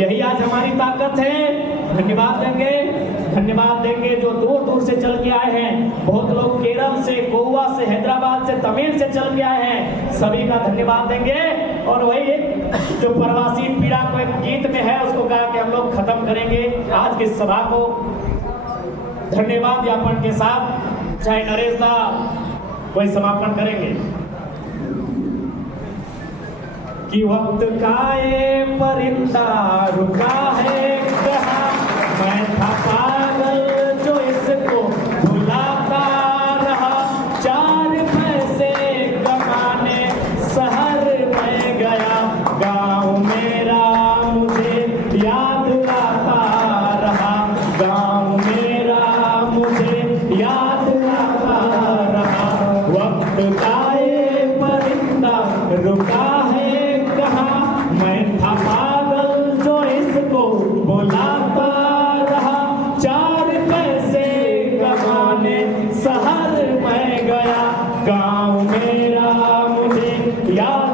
यही आज हमारी ताकत है धन्यवाद देंगे जो दूर दूर से चल के आए हैं। बहुत लोग केरल से, गोवा से, हैदराबाद से, तमिल से चल के आए हैं। सभी का धन्यवाद देंगे। और वही जो प्रवासी पीड़ा को एक गीत में है उसको गा के हम लोग खत्म करेंगे आज की सभा को धन्यवाद ज्ञापन के साथ। चाहे नरेश दा कोई समापन करेंगे कि वक्त का ये परिंदा रुका है कहाँ, मैं था पागल जो इसको भुलाता रहा। 4 पैसे कमाने शहर में गया, गाँव मेरा मुझे याद आता रहा। गाँव मेरा मुझे याद आता रहा। वक्त का ये परिंदा रुका है कहाँ, मैं था पागल जो इसको बुलाता रहा। 4 पैसे कमाने शहर में गया, गाँव मेरा मुझे याद